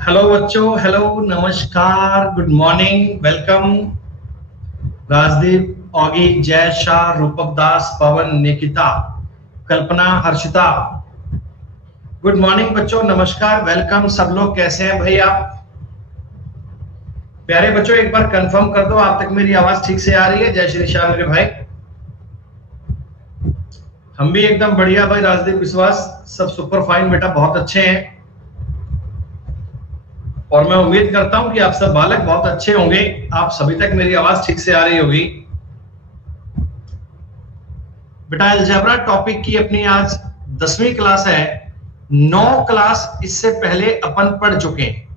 Hello बच्चों, hello, नमस्कार, good morning, welcome. Rajdeep, Oggy, Jay Shah, रूपक दास, पवन, निकिता, कल्पना, हर्षिता। गुड मॉर्निंग बच्चों, नमस्कार, वेलकम। सब लोग कैसे हैं भाई? आप प्यारे बच्चों, एक बार कंफर्म कर दो आप तक मेरी आवाज ठीक से आ रही है। जय श्री श्याम मेरे भाई। हम भी एकदम बढ़िया भाई। राजदीप विश्वास, सब सुपर फाइन बेटा, बहुत अच्छे हैं। और मैं उम्मीद करता हूं कि आप सब बालक बहुत अच्छे होंगे। आप सभी तक मेरी आवाज ठीक से आ रही होगी। बेटा अलजेब्रा टॉपिक की अपनी आज 10वीं क्लास है। 9 क्लास इससे पहले अपन पढ़ चुके हैं।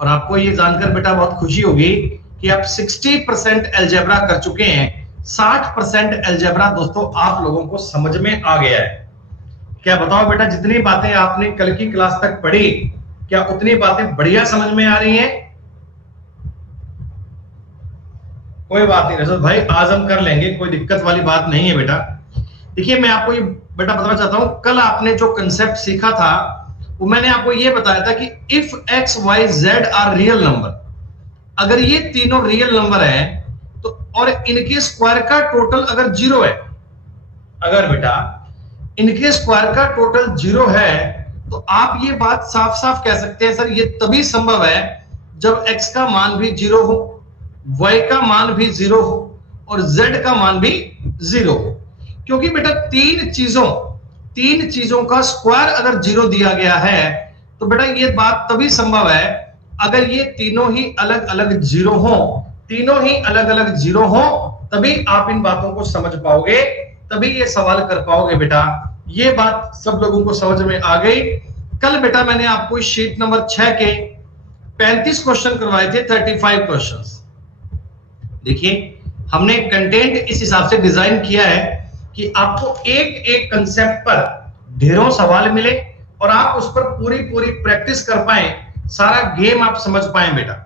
और आपको ये जानकर बेटा बहुत खुशी होगी कि आप 60% अलजेब्रा कर चुके हैं। 60% अलजेब्रा दोस्तों आप लोगों को समझ में आ गया है। क्या बताओ बेटा, जितनी बातें आपने कल की क्लास तक पढ़ी, क्या उतनी बातें बढ़िया समझ में आ रही हैं? कोई बात नहीं रजत भाई, आज हम कर लेंगे, कोई दिक्कत वाली बात नहीं है बेटा। देखिए, मैं आपको ये बेटा बताना चाहता हूं, कल आपने जो कंसेप्ट सीखा था वो मैंने आपको ये बताया था कि if X Y Z are real number, अगर ये तीनों रियल नंबर है तो और इनके स्क्वायर का टोटल अगर जीरो है, अगर बेटा इनके स्क्वायर का टोटल जीरो है, तो आप ये बात साफ साफ कह सकते हैं सर ये तभी संभव है जब x का मान भी जीरो हो, y का मान भी जीरो हो और z का मान भी जीरो हो। क्योंकि बेटा तीन चीजों का स्क्वायर अगर जीरो दिया गया है तो बेटा ये बात तभी संभव है अगर ये तीनों ही अलग अलग जीरो हो। तीनों ही अलग अलग जीरो हो तभी आप इन बातों को समझ पाओगे, तभी ये सवाल कर पाओगे बेटा। ये बात सब लोगों को समझ में आ गई। कल बेटा मैंने आपको शीट नंबर 6 के 35 क्वेश्चन करवाए थे, 35 क्वेश्चंस। देखिए, हमने कंटेंट इस हिसाब से डिजाइन किया है कि आपको एक एक कंसेप्ट पर ढेरों सवाल मिले और आप उस पर पूरी पूरी प्रैक्टिस कर पाए, सारा गेम आप समझ पाए बेटा।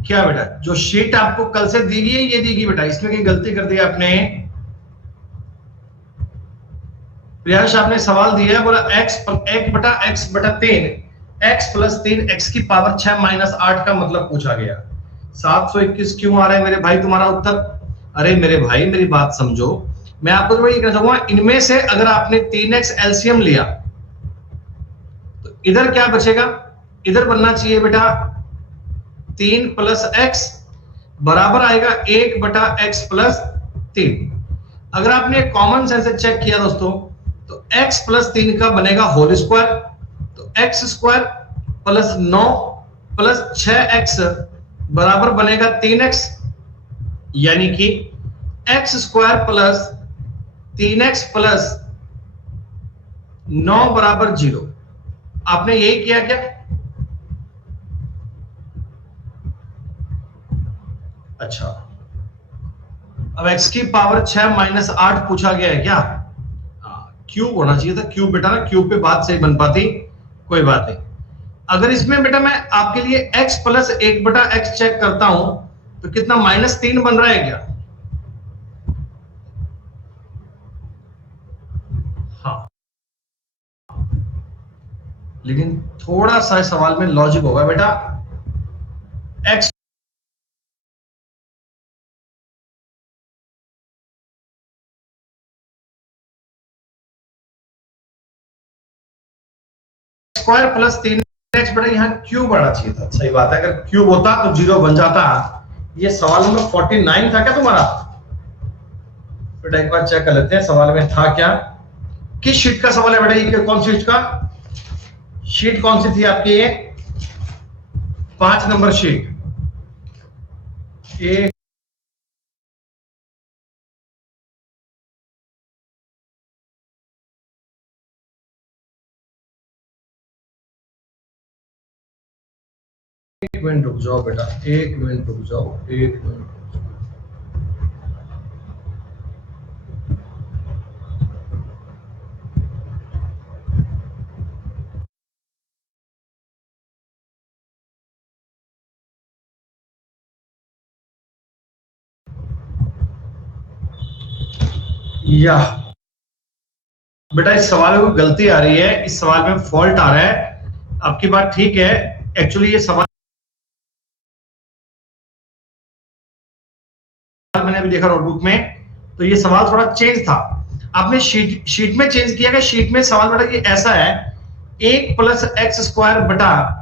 क्या बेटा, जो शीट आपको कल से दी गई है ये दी गई बेटा, इसमें कहीं गलती कर दी आपने? प्रियांश आपने सवाल दिया है, बोला एक्स एक बटा एक्स बटा तीन, एक्स प्लस तीन एक्स की पावर 6 माइनस 8 का मतलब पूछा गया। 721 क्यों आ रहा है मेरे भाई तुम्हारा उत्तर? अरे मेरे भाई मेरी बात समझो, मैं आपको तो वही कहना चाहूंगा, इनमें से अगर आपने 3x एलसीएम लिया तो इधर क्या बचेगा? इधर बनना चाहिए बेटा 3 + x बराबर आएगा 1/x + 3। अगर आपने कॉमन सेंस से चेक किया दोस्तों तो x + 3 का बनेगा होल स्क्वायर, तो x² +9 +6x बराबर बनेगा 3x, यानी कि x² +3x +9 बराबर 0। आपने यही किया क्या? अच्छा, अब x की पावर 6 माइनस 8 पूछा गया है क्या? क्यूब होना चाहिए था, क्यूब बेटा, ना क्यूब पे बात सही बन पाती। कोई बात नहीं। अगर इसमें बेटा मैं आपके लिए x + 1/x चेक करता हूं तो कितना -3 बन रहा है क्या? हाँ, लेकिन थोड़ा सा सवाल में लॉजिक होगा बेटा। x स्क्वायर +3x बेटा, यहाँ क्यूब आना चाहिए था। सही बात है, अगर क्यूब होता तो 0 बन जाता। ये सवाल नंबर 49 था क्या तुम्हारा? बेटा एक बार चेक कर लेते हैं सवाल में था क्या। किस शीट का सवाल है बेटा? ये कौन सी शीट का? शीट कौन सी थी आपकी? ये 5 नंबर शीट। एक मिनट रुक जाओ बेटा, 1 मिनट रुक जाओ, 1 मिनट। या बेटा इस सवाल में गलती आ रही है, इस सवाल में फॉल्ट आ रहा है। आपकी बात ठीक है, एक्चुअली ये सवाल मैंने अभी देखा नोटबुक में, तो ये सवाल थोड़ा चेंज था। आपने शीट में चेंज किया गया। शीट में सवाल बेटा ये ऐसा है, 1 प्लस एक्स स्क्वायर बटा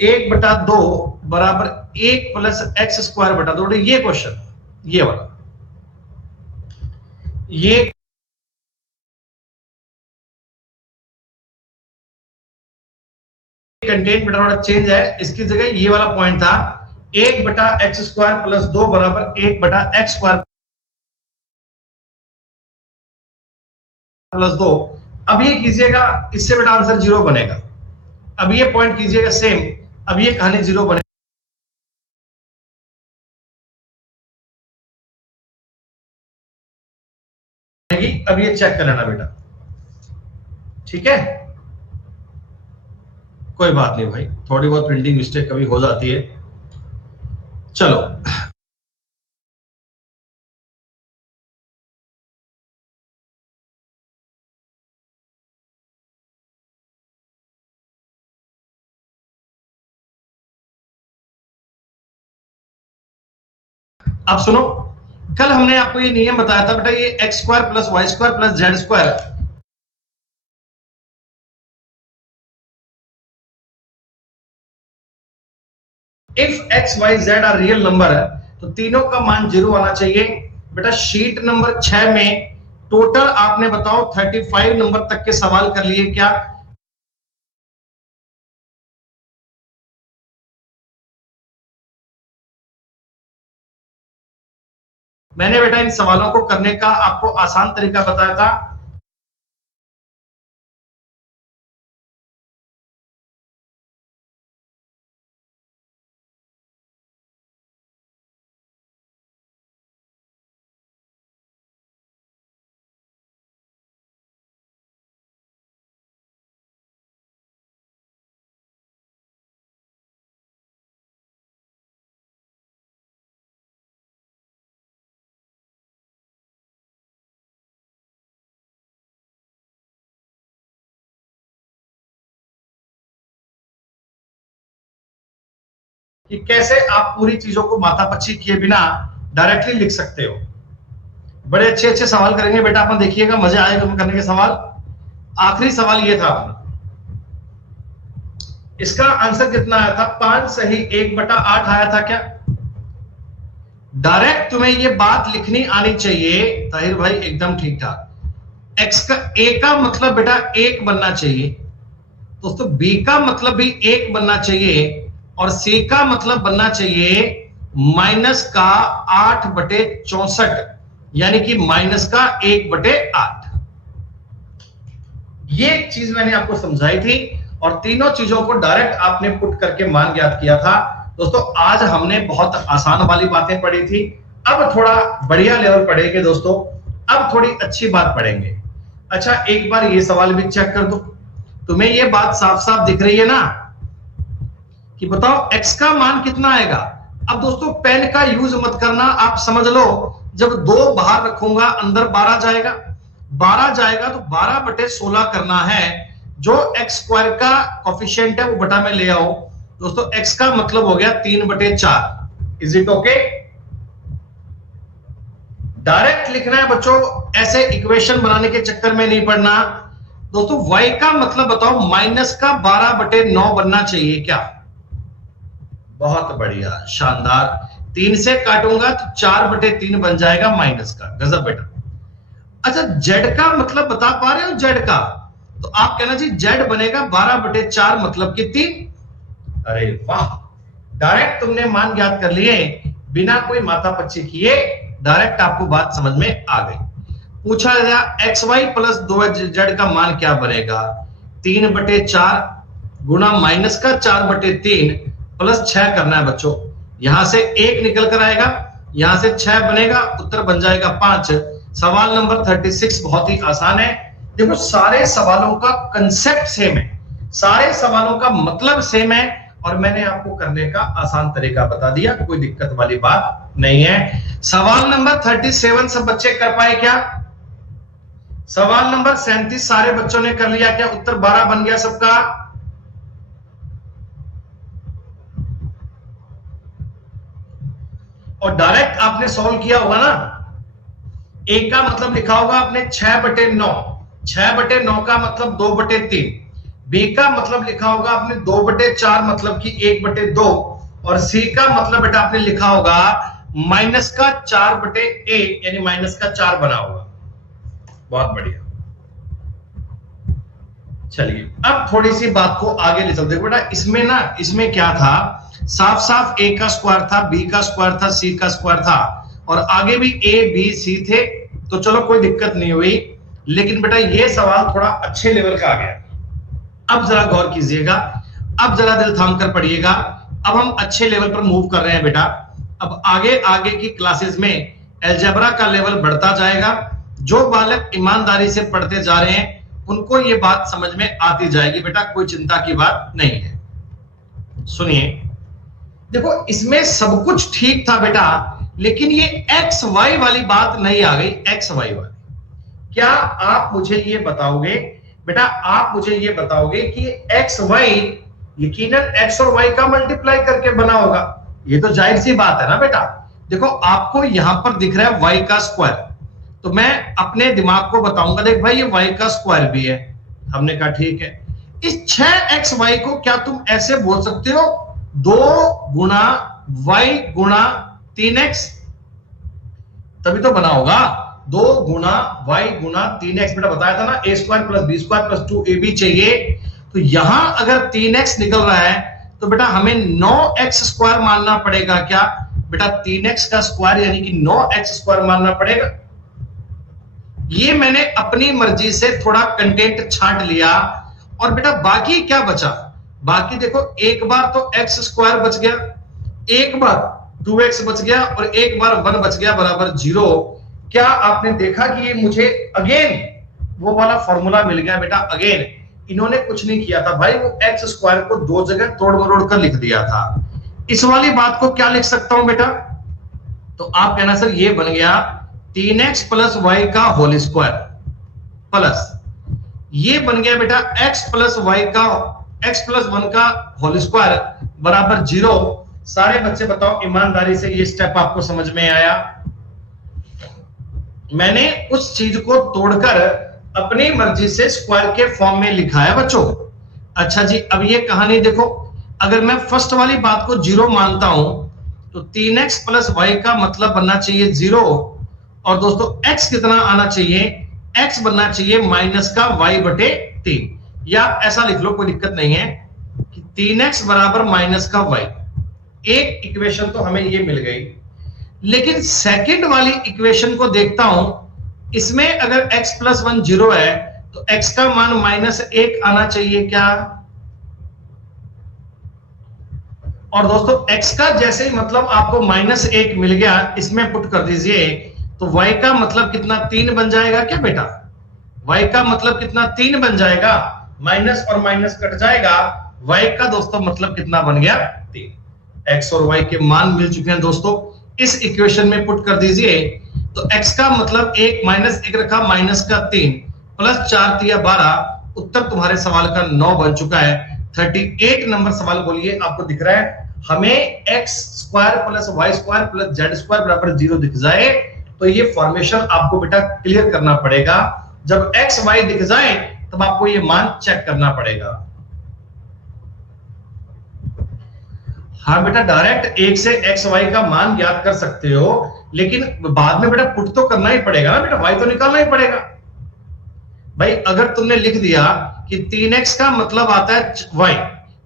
1/2 बराबर 1 प्लस एक्स स्क्वायर बटा 2। ये क्वेश्चन, ये वाला, ये कंटेंट बेटा थोड़ा चेंज है। इसकी जगह ये वाला पॉइंट था, 1/x स्क्वायर प्लस 2 बराबर 1/x स्क्वायर प्लस 2। अब ये कीजिएगा, इससे बेटा आंसर 0 बनेगा। अब ये पॉइंट कीजिएगा सेम, अब ये कहानी 0 बनेगी। अब ये चेक कर लेना बेटा, ठीक है। कोई बात नहीं भाई, थोड़ी बहुत प्रिंटिंग मिस्टेक कभी हो जाती है। चलो अब सुनो, कल हमने आपको ये नियम बताया था बेटा, ये X square plus Y square plus Z square, if X Y Z are real number है तो तीनों का मान 0 आना चाहिए। बेटा शीट नंबर 6 में टोटल आपने बताओ 35 नंबर तक के सवाल कर लिए क्या? मैंने बेटा इन सवालों को करने का आपको आसान तरीका बताया था। कि कैसे आप पूरी चीजों को माथापच्ची किए बिना डायरेक्टली लिख सकते हो। बड़े अच्छे अच्छे सवाल करेंगे बेटा, अपन देखिएगा, मजा आएगा करने के सवाल। आखिरी सवाल ये था, इसका आंसर कितना आया था? 5 सही 1/8 आया था क्या? डायरेक्ट तुम्हें ये बात लिखनी आनी चाहिए ताहिर भाई, एकदम ठीक ठाक। एक्स का ए का मतलब बेटा 1 बनना चाहिए दोस्तों, बी का मतलब भी 1 बनना चाहिए, और सी का मतलब बनना चाहिए माइनस का 8/64, यानी कि माइनस का 1/8। ये चीज मैंने आपको समझाई थी, और तीनों चीजों को डायरेक्ट आपने पुट करके मान ज्ञात किया था। दोस्तों आज हमने बहुत आसान वाली बातें पढ़ी थी, अब थोड़ा बढ़िया लेवल पढ़ेंगे दोस्तों, अब थोड़ी अच्छी बात पढ़ेंगे। अच्छा एक बार ये सवाल भी चेक कर दो, तुम्हें ये बात साफ साफ दिख रही है ना कि बताओ x का मान कितना आएगा? अब दोस्तों पेन का यूज मत करना, आप समझ लो, जब 2 बाहर रखूंगा अंदर 12 जाएगा, 12 जाएगा तो 12/16 करना है। जो एक्स स्क्वायर का कोफिशिएंट है वो बटा में ले आओ दोस्तों, x का मतलब हो गया 3/4। Is it okay? डायरेक्ट लिखना है बच्चों, ऐसे इक्वेशन बनाने के चक्कर में नहीं पड़ना दोस्तों। y का मतलब बताओ, माइनस का 12/9 बनना चाहिए क्या? बहुत बढ़िया, शानदार। 3 से काटूंगा तो 4/3 बन जाएगा माइनस का, गजब बेटा। अच्छा z का मतलब बता पा रहे हो? z का तो आप कहना जी z बनेगा 12/4 मतलब कि 3। अरे वाह, डायरेक्ट तुमने मान ज्ञात कर लिए बिना कोई माथापच्ची किए, डायरेक्ट आपको बात समझ में आ गई। पूछा गया xy प्लस 2z का मान क्या बनेगा? 3/4 गुणा माइनस का 4/3 प्लस 6 करना है बच्चों। यहां से 1 निकल कर आएगा, यहां से 6 बनेगा, उत्तर बन जाएगा 5। सवाल नंबर 36 बहुत ही आसान है। देखो सारे सवालों का कंसेप्ट सेम है, सारे सवालों का मतलब सेम है और मैंने आपको करने का आसान तरीका बता दिया, कोई दिक्कत वाली बात नहीं है। सवाल नंबर 37 सब बच्चे कर पाए क्या? सवाल नंबर 37 सारे बच्चों ने कर लिया क्या? उत्तर 12 बन गया सबका? और डायरेक्ट आपने सॉल्व किया होगा ना। एक का मतलब लिखा होगा आपने 6/9, 6/9 का मतलब 2/3, बी का मतलब लिखा होगा आपने 2/4 मतलब कि 1/2, और सी का मतलब बेटा आपने लिखा होगा माइनस का 4/1 यानी माइनस का 4 बना होगा। बहुत बढ़िया। चलिए अब थोड़ी सी बात को आगे ले चलते। बेटा इसमें ना, इसमें क्या था, साफ साफ ए का स्क्वायर था, बी का स्क्वायर था, सी का स्क्वायर था और आगे भी ए बी सी थे, तो चलो कोई दिक्कत नहीं हुई। लेकिन बेटा ये सवाल थोड़ा अच्छे लेवल का आ गया। अब जरा गौर कीजिएगा, अब जरा दिल थाम कर पढ़िएगा। अब हम अच्छे लेवल पर मूव कर रहे हैं बेटा। अब आगे आगे की क्लासेस में अलजेब्रा का लेवल बढ़ता जाएगा। जो बालक ईमानदारी से पढ़ते जा रहे हैं उनको ये बात समझ में आती जाएगी बेटा, कोई चिंता की बात नहीं है। सुनिए, देखो इसमें सब कुछ ठीक था बेटा, लेकिन ये एक्स वाई वाली बात नहीं आ गई। एक्स वाई वाली क्या आप मुझे ये बताओगे बेटा, आप मुझे ये बताओगे कि एक्स वाई यकीनन एक्स और वाई का मल्टीप्लाई करके बना होगा। ये तो जाहिर सी बात है ना बेटा। देखो आपको यहां पर दिख रहा है वाई का स्क्वायर, तो मैं अपने दिमाग को बताऊंगा, देख भाई ये वाई का स्क्वायर भी है। हमने कहा ठीक है। इस 6xy को क्या तुम ऐसे बोल सकते हो 2 गुणा y गुणा 3x, तभी तो बना होगा 2 गुणा y गुणा 3x। बेटा बताया था ना a square plus B square plus 2ab चाहिए। तो यहां अगर 3x निकल रहा है तो बेटा हमें 9x स्क्वायर मानना पड़ेगा। क्या बेटा 3x का स्क्वायर यानी कि 9x स्क्वायर मानना पड़ेगा। ये मैंने अपनी मर्जी से थोड़ा कंटेंट छांट लिया और बेटा बाकी क्या बचा, बाकी देखो एक बार तो x स्क्वायर बच गया, एक बार 2x बच गया और एक बार 1 बच गया बराबर 0। क्या आपने देखा कि ये मुझे अगेन वो वाला फॉर्मूला मिल गया बेटा। अगेन इन्होंने कुछ नहीं किया था भाई, वो x स्क्वायर को 2 जगह तोड़ मरोड़ कर लिख दिया था। इस वाली बात को क्या लिख सकता हूं बेटा, तो आप कहना सर ये बन गया 3x प्लस वाई का होल स्क्वायर प्लस ये बन गया बेटा x प्लस वाई का x प्लस 1 का होल स्क्वायर बराबर 0। सारे बच्चे बताओ ईमानदारी से ये स्टेप आपको समझ में आया? मैंने उस चीज को तोड़कर अपनी मर्जी से स्क्वायर के फॉर्म में लिखा है बच्चों। अच्छा जी, अब ये कहानी देखो, अगर मैं फर्स्ट वाली बात को 0 मानता हूं तो 3x प्लस वाई का मतलब बनना चाहिए 0, और दोस्तों x कितना आना चाहिए, x बनना चाहिए माइनस का y/3, या ऐसा लिख लो कोई दिक्कत नहीं है कि 3x बराबर माइनस का y। एक इक्वेशन तो हमें ये मिल गई, लेकिन सेकंड वाली इक्वेशन को देखता हूं, इसमें अगर x प्लस 1 0 है तो x का मान -1 आना चाहिए क्या। और दोस्तों x का जैसे ही मतलब आपको -1 मिल गया, इसमें पुट कर दीजिए तो y का मतलब कितना 3 बन जाएगा क्या बेटा, y का मतलब कितना 3 बन जाएगा, माइनस और माइनस कट जाएगा, y का दोस्तों मतलब कितना बन गया 3। x और y के मान मिल चुके हैं दोस्तों, इस इक्वेशन में पुट कर दीजिए तो x का मतलब 1 -1 रखा माइनस का 3 प्लस 4 3 12, उत्तर तुम्हारे सवाल का 9 बन चुका है। 38 नंबर सवाल बोलिए आपको दिख रहा है। हमें x square plus y square plus z square बराबर 0 दिख जाए तो ये फॉर्मेशन आपको बेटा क्लियर करना पड़ेगा। जब x y दिख जाए तब आपको ये मान चेक करना पड़ेगा। हाँ बेटा डायरेक्ट 1 से x y का मान ज्ञात कर सकते हो, लेकिन बाद में बेटा पुट तो करना ही पड़ेगा ना बेटा, y तो निकालना ही पड़ेगा। भाई अगर तुमने लिख दिया कि 3x का मतलब आता है y,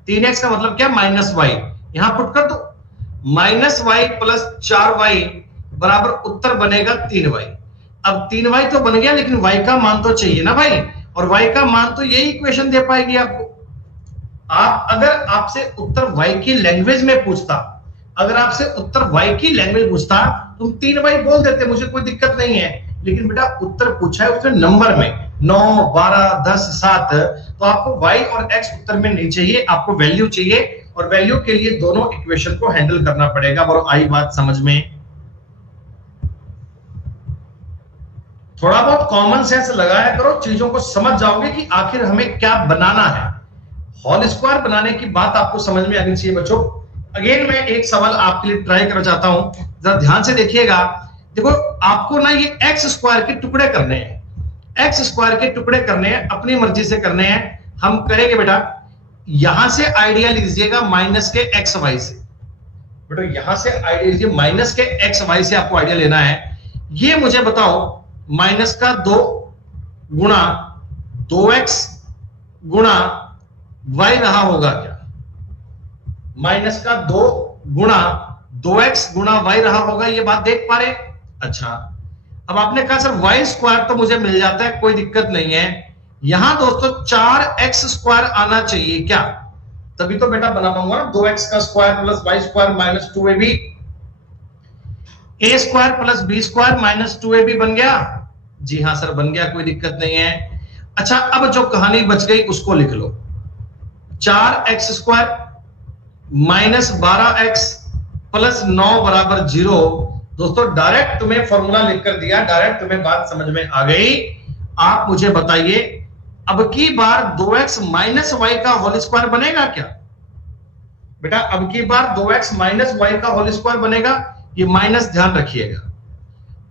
3x का मतलब क्या -y, यहां पुट कर दो -y प्लस 4y बराबर उत्तर बनेगा 3y। अब 3y तो बन गया, लेकिन y का मान तो चाहिए ना भाई, और y का मान तो यही इक्वेशन दे पाएगी आपको। आप अगर आपसे उत्तर y की लैंग्वेज में पूछता, अगर आपसे उत्तर y की लैंग्वेज पूछता तुम 3y बोल देते, मुझे कोई दिक्कत नहीं है, लेकिन बेटा उत्तर पूछा है उसने नंबर में, 9, 12, 10, 7, तो आपको y और x उत्तर में नहीं चाहिए, आपको वैल्यू चाहिए, और वैल्यू के लिए दोनों इक्वेशन को हैंडल करना पड़ेगा। और आई बात समझ में? थोड़ा बहुत कॉमन सेंस लगाया करो, चीजों को समझ जाओगे कि आखिर हमें क्या बनाना है। होल स्क्वायर बनाने की बात आपको समझ में आनी चाहिए बच्चों। अगेन मैं एक सवाल आपके लिए ट्राई करना चाहता हूं, जरा ध्यान से देखिएगा। देखो आपको ना ये एक्स स्क्वायर के टुकड़े करने हैं, एक्स स्क्वायर के टुकड़े करने हैं, अपनी मर्जी से करने हैं। हम करेंगे बेटा, यहां से आइडिया लीजिएगा माइनस के एक्स वाई से। बेटा यहां से आइडिया लीजिए, माइनस के एक्स वाई से आपको आइडिया लेना है। ये मुझे बताओ, माइनस का 2 गुणा 2x गुणा y रहा होगा क्या? माइनस का 2 गुणा 2x गुणा y रहा होगा, ये बात देख पा रहे? अच्छा, अब आपने कहा सर y स्क्वायर तो मुझे मिल जाता है, कोई दिक्कत नहीं है। यहां दोस्तों 4x स्क्वायर आना चाहिए क्या? तभी तो बेटा बना पाऊंगा ना, 2x का square plus y square minus 2ab, a square plus b square minus 2ab बन गया। जी हां सर बन गया, कोई दिक्कत नहीं है। अच्छा, अब जो कहानी बच गई उसको लिख लो, 4x square minus 12x plus 9 बराबर 0। दोस्तों डायरेक्ट तुम्हें फॉर्मूला लिखकर दिया, डायरेक्ट तुम्हें बात समझ में आ गई। आप मुझे बताइए, अब की बार 2x माइनस वाई का होल स्क्वायर बनेगा क्या? बेटा अब की बार 2x माइनस वाई का होल स्क्वायर बनेगा, ये माइनस ध्यान रखिएगा।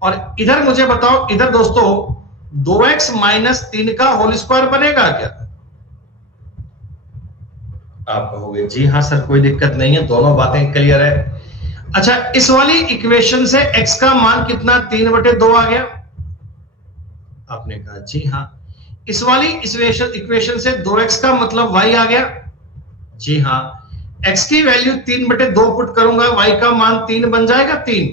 और इधर मुझे बताओ, इधर दोस्तों 2x माइनस 3 का होल स्क्वायर बनेगा क्या? आप कहोगे जी हां सर कोई दिक्कत नहीं है, दोनों बातें क्लियर है। अच्छा, इस वाली इक्वेशन से x का मान कितना 3/2 आ गया? आपने कहा जी हां। इस वाली इक्वेशन से 2x का मतलब y आ गया? जी हां। x की वैल्यू 3/2 पुट करूंगा, y का मान 3 बन जाएगा, 3।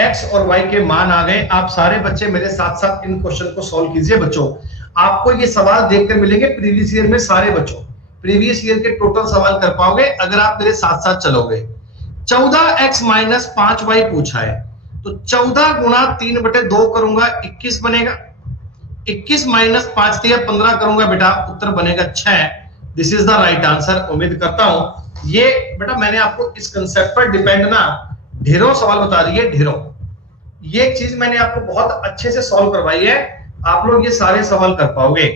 x और y के मान आ गए। आप सारे बच्चे मेरे साथ साथ इन क्वेश्चन को सॉल्व कीजिए बच्चों। आपको ये सवाल देखकर मिलेंगे प्रीवियस ईयर में, सारे बच्चों प्रीवियस ईयर के टोटल सवाल कर पाओगे अगर आप मेरे साथ साथ चलोगे। 14x माइनस 5y पूछा है, तो 14 गुणा 3/2 करूंगा 21 बनेगा। 21 माइनस 5 दिया 15 करूंगा बेटा, उत्तर बनेगा 6। This is the right answer. उम्मीद करता हूं ये बेटा मैंने आपको इस कंसेप्ट पर डिपेंड ना ढेरों सवाल बता दिए, ढेरों। ये चीज मैंने आपको बहुत अच्छे से सॉल्व करवाई है, आप लोग ये सारे सवाल कर पाओगे।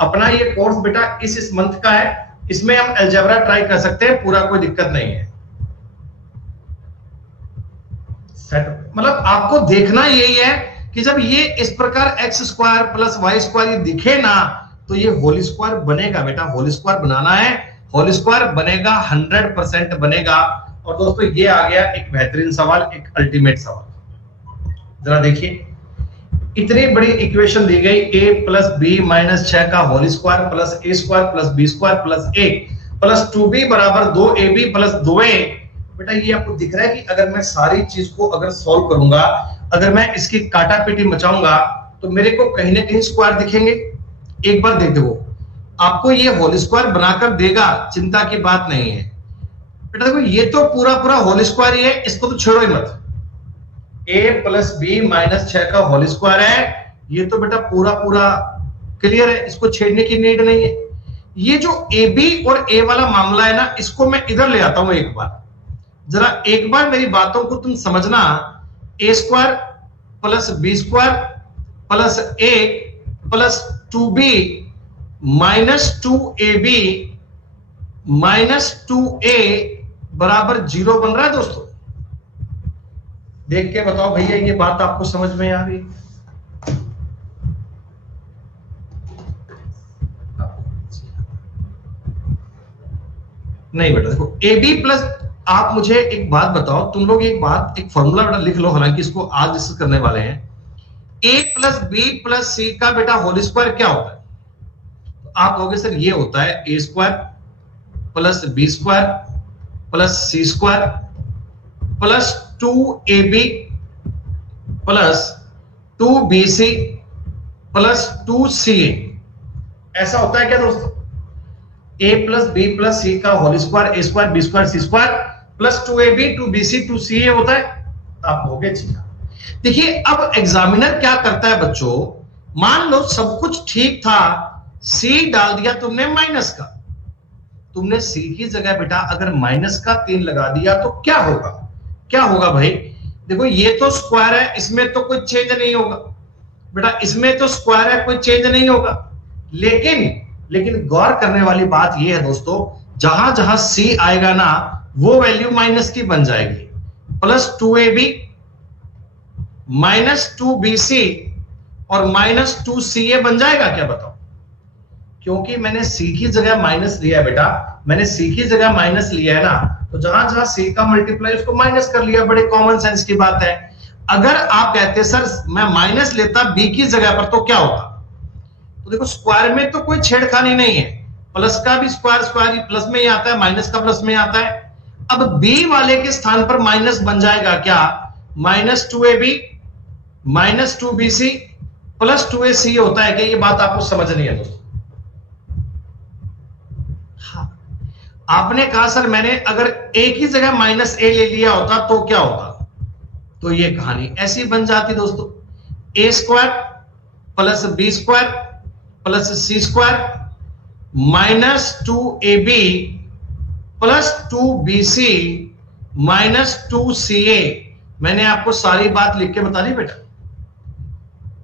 अपना ये कोर्स बेटा इस मंथ का है, इसमें हम अलजेब्रा ट्राई कर सकते हैं, पूरा कोई दिक्कत नहीं है। मतलब आपको देखना यही है कि जब ये इस प्रकार X square plus Y square ये दिखे ना, तो ये होल स्क्वायर बनेगा बेटा, होल स्क्वायर बनाना है, होल स्क्वायर बनेगा, 100% बनेगा। और दोस्तों ये आ गया एक बेहतरीन सवाल, एक अल्टीमेट सवाल। जरा देखिए, इतनी बड़ी इक्वेशन दी गई, a प्लस बी माइनस 6 का whole square plus a square plus b square plus a plus 2b बराबर 2ab प्लस 2a। बेटा ये आपको दिख रहा है कि अगर मैं सारी चीज को अगर सॉल्व करूंगा, अगर मैं इसकी काटा पीटी मचाऊंगा, तो मेरे को कहीं ना कहीं स्क्वायर दिखेंगे। एक बार देख दो, आपको ये होल स्क्वायर बनाकर देगा, चिंता की बात नहीं है बेटा। देखो ये तो पूरा पूरा होल स्क्वायर ही है, इसको तो छोड़ो ही मत। a प्लस बी माइनस 6 का होल स्क्वायर है, ये तो बेटा पूरा पूरा क्लियर है, इसको छेड़ने की नीड नहीं है। ये जो ए बी और a वाला मामला है ना, इसको मैं इधर ले आता हूं एक बार। जरा एक बार मेरी बातों को तुम समझना, a square plus B square plus a plus 2b minus 2ab minus 2a बराबर 0 बन रहा है दोस्तों। देख के बताओ भैया ये बात आपको समझ में आ रही? नहीं बेटा देखो, ए बी प्लस, आप मुझे एक बात बताओ, तुम लोग एक बात, एक फॉर्मूला बेटा लिख लो, हालांकि इसको आज डिस्कस करने वाले हैं। a plus B plus C का बेटा होल स्क्वायर क्या होता है? तो आप कहोगे सर ये होता है a square plus B square plus C square plus 2ab plus 2bc plus 2ca। ऐसा होता है क्या दोस्तों? a plus B plus C का whole square, a square B square C square plus 2ab 2bc 2ca होता है। आप कहोगे जी। देखिए अब एग्जामिनर क्या करता है बच्चों, मान लो सब कुछ ठीक था, सी डाल दिया तुमने माइनस का, तुमने सी की जगह बेटा अगर माइनस का 3 लगा दिया तो क्या होगा? क्या होगा भाई? देखो ये तो स्क्वायर है, इसमें तो कोई चेंज नहीं होगा बेटा, इसमें तो स्क्वायर है, कोई चेंज नहीं होगा। लेकिन गौर करने वाली बात यह है दोस्तों, जहां जहां सी आएगा ना वो वैल्यू माइनस की बन जाएगी, प्लस 2ab माइनस 2bc और माइनस 2ca बन जाएगा क्या? बताओ। क्योंकि मैंने सी की जगह माइनस लिया है बेटा, मैंने सी की जगह माइनस लिया है ना, तो जहां जहां सी का मल्टीप्लाई उसको माइनस कर लिया, बड़े कॉमन सेंस की बात है। अगर आप कहते सर मैं माइनस लेता बी की जगह पर तो क्या होगा? तो देखो स्क्वायर में तो कोई छेड़खानी नहीं है, प्लस का भी स्क्वायर स्क्वायर ही प्लस में ही आता है, माइनस का प्लस में आता है। अब बी वाले के स्थान पर माइनस बन जाएगा क्या? Minus 2ab minus 2bc plus 2ac होता है क्या? ये बात आपको समझनी है दोस्तों। आपने कहा सर मैंने अगर ए की जगह माइनस ए ले लिया होता तो क्या होता? तो ये कहानी ऐसी बन जाती दोस्तों, A square plus B square plus C square minus 2ab plus 2bc minus 2ca। मैंने आपको सारी बात लिख के बता दी बेटा।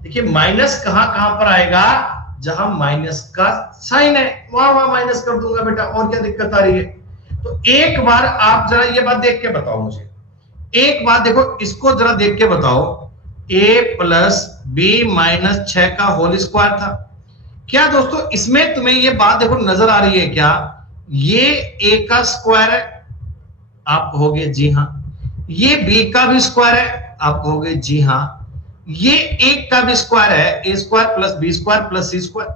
देखिए माइनस कहां कहां पर आएगा? जहां माइनस का साइन है वहां माइनस कर दूंगा बेटा, और क्या दिक्कत आ रही है? तो एक बार आप जरा ये बात देख के बताओ मुझे, एक बात देखो, इसको जरा देख के बताओ, a प्लस बी माइनस 6 का होल स्क्वायर था। क्या दोस्तों इसमें तुम्हें ये बात देखो नजर आ रही है क्या? ये a का स्क्वायर है, आप कहोगे जी हां। ये b का भी स्क्वायर है, आप कहोगे जी हां। ये एक का भी स्क्वायर है, A square plus B square plus C square.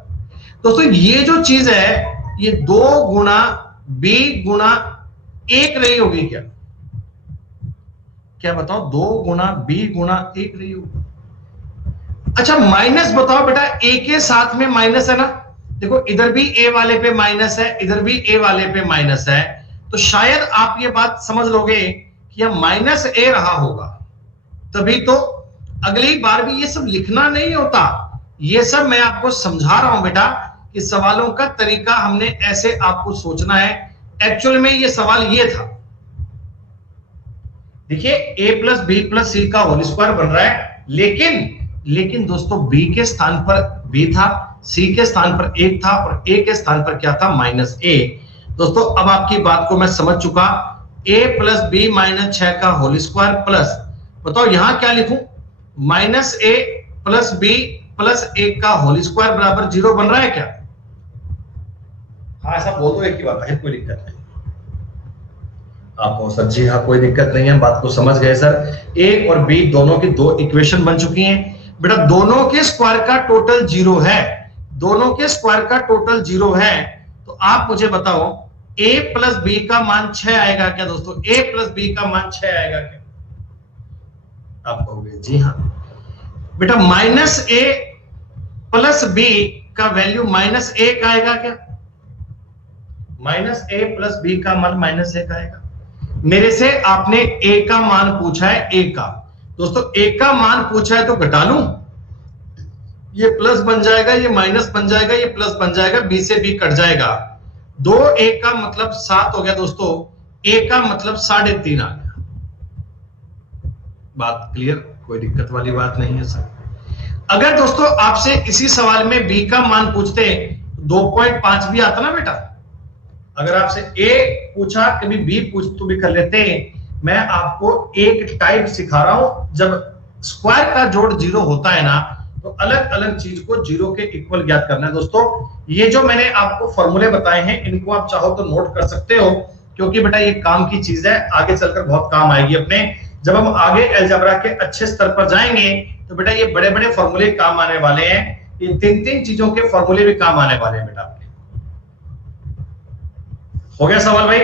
दोस्तों ये जो चीज है ये 2 गुना बी गुना 1 रही होगी क्या? क्या बताओ? 2 गुना बी गुना 1 रही होगी। अच्छा माइनस बताओ बेटा, ए के साथ में माइनस है ना, देखो इधर भी ए वाले पे माइनस है, इधर भी ए वाले पे माइनस है, तो शायद आप ये बात समझ लोगे कि यह माइनस ए रहा होगा। तभी तो अगली बार भी ये सब लिखना नहीं होता, ये सब मैं आपको समझा रहा हूं बेटा कि सवालों का तरीका हमने ऐसे आपको सोचना है। एक्चुअल में ये सवाल ये था, देखिए a plus B plus C का होल स्क्वायर बन रहा है, लेकिन दोस्तों b के स्थान पर b था, c के स्थान पर 1 था और a के स्थान पर क्या था? Minus a। दोस्तों अब आपकी बात को मैं समझ चुका, a प्लस बी माइनस 6 का होल स्क्वायर प्लस, बताओ यहां क्या लिखूं? Minus a plus B plus 1 का होल स्क्वायर बराबर 0 बन रहा है क्या? हाँ ऐसा बोल दो एक ही बात है, कोई दिक्कत नहीं। आपको सर जी हाँ कोई दिक्कत नहीं है, बात को समझ गए सर। a और b दोनों की 2 इक्वेशन बन चुकी हैं बेटा, दोनों के स्क्वायर का टोटल 0 है, दोनों के स्क्वायर का टोटल 0 है। तो आप मुझे बताओ a प्लस बी का मान 6 आएगा क्या दोस्तों? a प्लस बी का मान 6 आएगा क्या? आप कहोगे जी हाँ बेटा। माइनस a प्लस b का वैल्यू माइनस 1 आएगा क्या? माइनस a प्लस b का मान माइनस 1 आएगा। मेरे से आपने a का मान पूछा है, a का दोस्तों a का मान पूछा है तो घटा लूं, ये प्लस बन जाएगा, ये माइनस बन जाएगा, ये प्लस बन जाएगा, b से b कट जाएगा। 2a का मतलब 7 हो गया दोस्तों, a का मतलब 3.5 आ गया। बात क्लियर? कोई दिक्कत वाली बात नहीं है सर। अगर दोस्तों आपसे इसी सवाल में b का मान पूछते 2.5 भी आता ना बेटा, अगर आपसे a पूछा कभी b पूछ तो भी कर लेते। मैं आपको एक टाइप सिखा रहा हूं, जब स्क्वायर का जोड़ 0 होता है ना तो अलग अलग चीज को 0 के इक्वल ज्ञात करना है। दोस्तों ये जो मैंने आपको फॉर्मूले बताए हैं इनको आप चाहो तो नोट कर सकते हो, क्योंकि बेटा ये काम की चीज है, आगे चलकर बहुत काम आएगी अपने। जब हम आगे अलजेब्रा के अच्छे स्तर पर जाएंगे तो बेटा ये बड़े बड़े फॉर्मूले काम आने वाले हैं, ये 3 चीजों के फॉर्मूले भी काम आने वाले हैं बेटा आपके। हो गया सवाल भाई?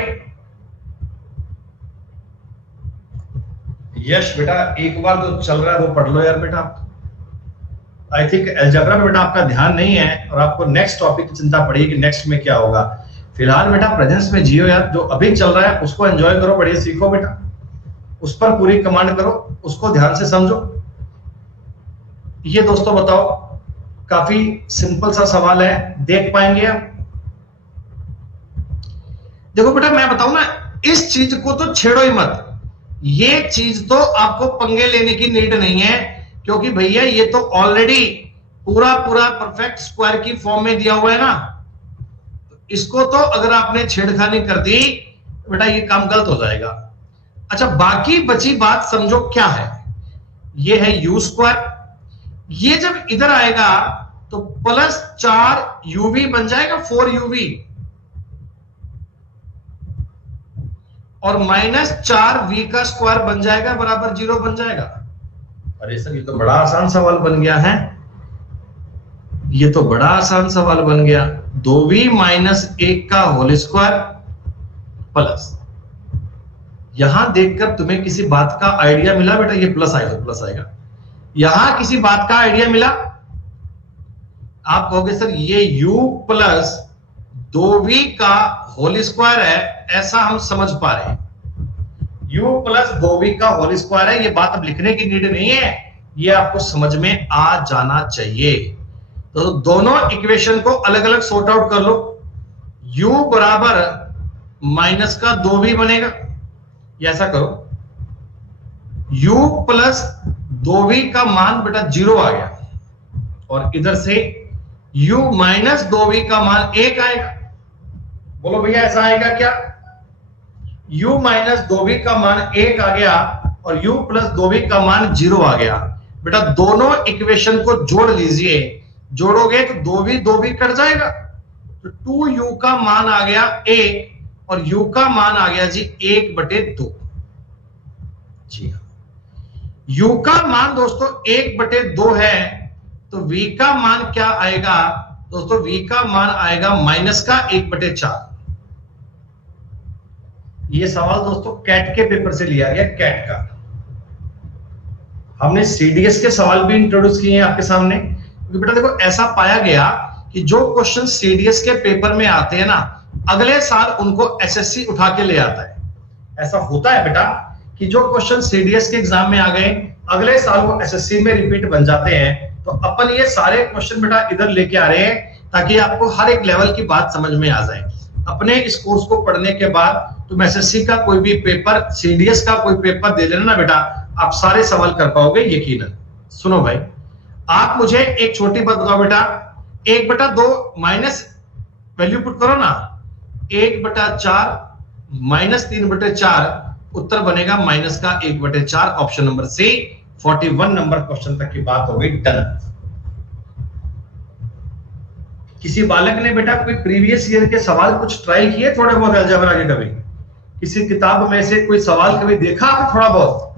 यश बेटा एक बार जो चल रहा है वो पढ़ लो यार बेटा। आई थिंक अलजेब्रा में बेटा आपका ध्यान नहीं है और आपको नेक्स्ट टॉपिक की चिंता पड़ी कि नेक्स्ट में क्या होगा। फिलहाल बेटा प्रेजेंस में जियो यार, जो अभी चल रहा है उसको एंजॉय करो, बढ़िया सीखो बेटा, उस पर पूरी कमांड करो, उसको ध्यान से समझो। ये दोस्तों बताओ काफी सिंपल सा सवाल है, देख पाएंगे आप। देखो बेटा मैं बताऊं ना, इस चीज को तो छेड़ो ही मत, ये चीज तो आपको पंगे लेने की नीड नहीं है, क्योंकि भैया ये तो ऑलरेडी पूरा पूरा परफेक्ट स्क्वायर की फॉर्म में दिया हुआ है ना। इसको तो अगर आपने छेड़खानी कर दी बेटा ये काम गलत हो जाएगा। अच्छा बाकी बची बात समझो क्या है, ये है यू स्क्वायर, ये जब इधर आएगा तो प्लस 4uv बन जाएगा 4uv, और माइनस 4v का स्क्वायर बन जाएगा बराबर 0 बन जाएगा। अरे सर ये तो बड़ा आसान सवाल बन गया है, ये तो बड़ा आसान सवाल बन गया। 2v माइनस 1 का होल स्क्वायर प्लस, यहां देखकर तुम्हें किसी बात का आइडिया मिला बेटा, ये प्लस आएगा प्लस आएगा, यहां किसी बात का आइडिया मिला? आप कहोगे सर ये u प्लस 2v का होल स्क्वायर है, ऐसा हम समझ पा रहे हैं, u प्लस 2v का होल स्क्वायर है, ये बात अब लिखने की नीड नहीं है, ये आपको समझ में आ जाना चाहिए। तो दोनों इक्वेशन को अलग अलग सॉर्ट आउट कर लो, u बराबर माइनस का 2v बनेगा, ये ऐसा करो, u प्लस 2v का मान बेटा 0 आ गया, और इधर से u माइनस 2v का मान 1 आएगा। बोलो भैया ऐसा आएगा क्या? u माइनस 2v का मान 1 आ गया और u प्लस 2v का मान 0 आ गया। बेटा दोनों इक्वेशन को जोड़ लीजिए, जोड़ोगे तो 2v कट जाएगा, तो 2u का मान आ गया 1 और u का मान आ गया जी 1/2। जी हाँ, u का मान दोस्तों 1/2 है, तो v का मान क्या आएगा दोस्तों? v का मान आएगा माइनस का 1/4। ये सवाल दोस्तों कैट के पेपर से लिया गया, कैट का। हमने सीडीएस के सवाल भी इंट्रोड्यूस किए हैं आपके सामने, क्योंकि बेटा देखो ऐसा पाया गया कि जो क्वेश्चन सीडीएस के पेपर में आते हैं ना, अगले साल उनको एसएससी उठा के ले आता है। ऐसा होता है बेटा कि जो क्वेश्चन सीडीएस के एग्जाम में आ गए, अगले साल वो एसएससी में रिपीट बन जाते हैं। तो अपन ये सारे क्वेश्चन बेटा इधर लेके आ रहे हैं ताकि आपको हर एक लेवल की बात समझ में आ जाए। अपने इस कोर्स को पढ़ने के बाद तुम एसएससी का कोई भी पेपर, सीडीएस का कोई पेपर दे लेना ना बेटा, आप सारे सवाल कर पाओगे यकीनन। सुनो भाई, आप मुझे एक छोटी बात बताओ बेटा, 1/2 माइनस वैल्यू पुट करो ना, 1/4 माइनस 3/4, उत्तर बनेगा माइनस का 1/4। Option number C, 41 number question तक की बात हो गई, डन। किसी बालक ने बेटा कोई प्रीवियस ईयर के सवाल कुछ ट्राई किए थोड़े बहुत अलजेब्रा के? कभी किसी किताब में से कोई सवाल कभी देखा आपने थोड़ा बहुत?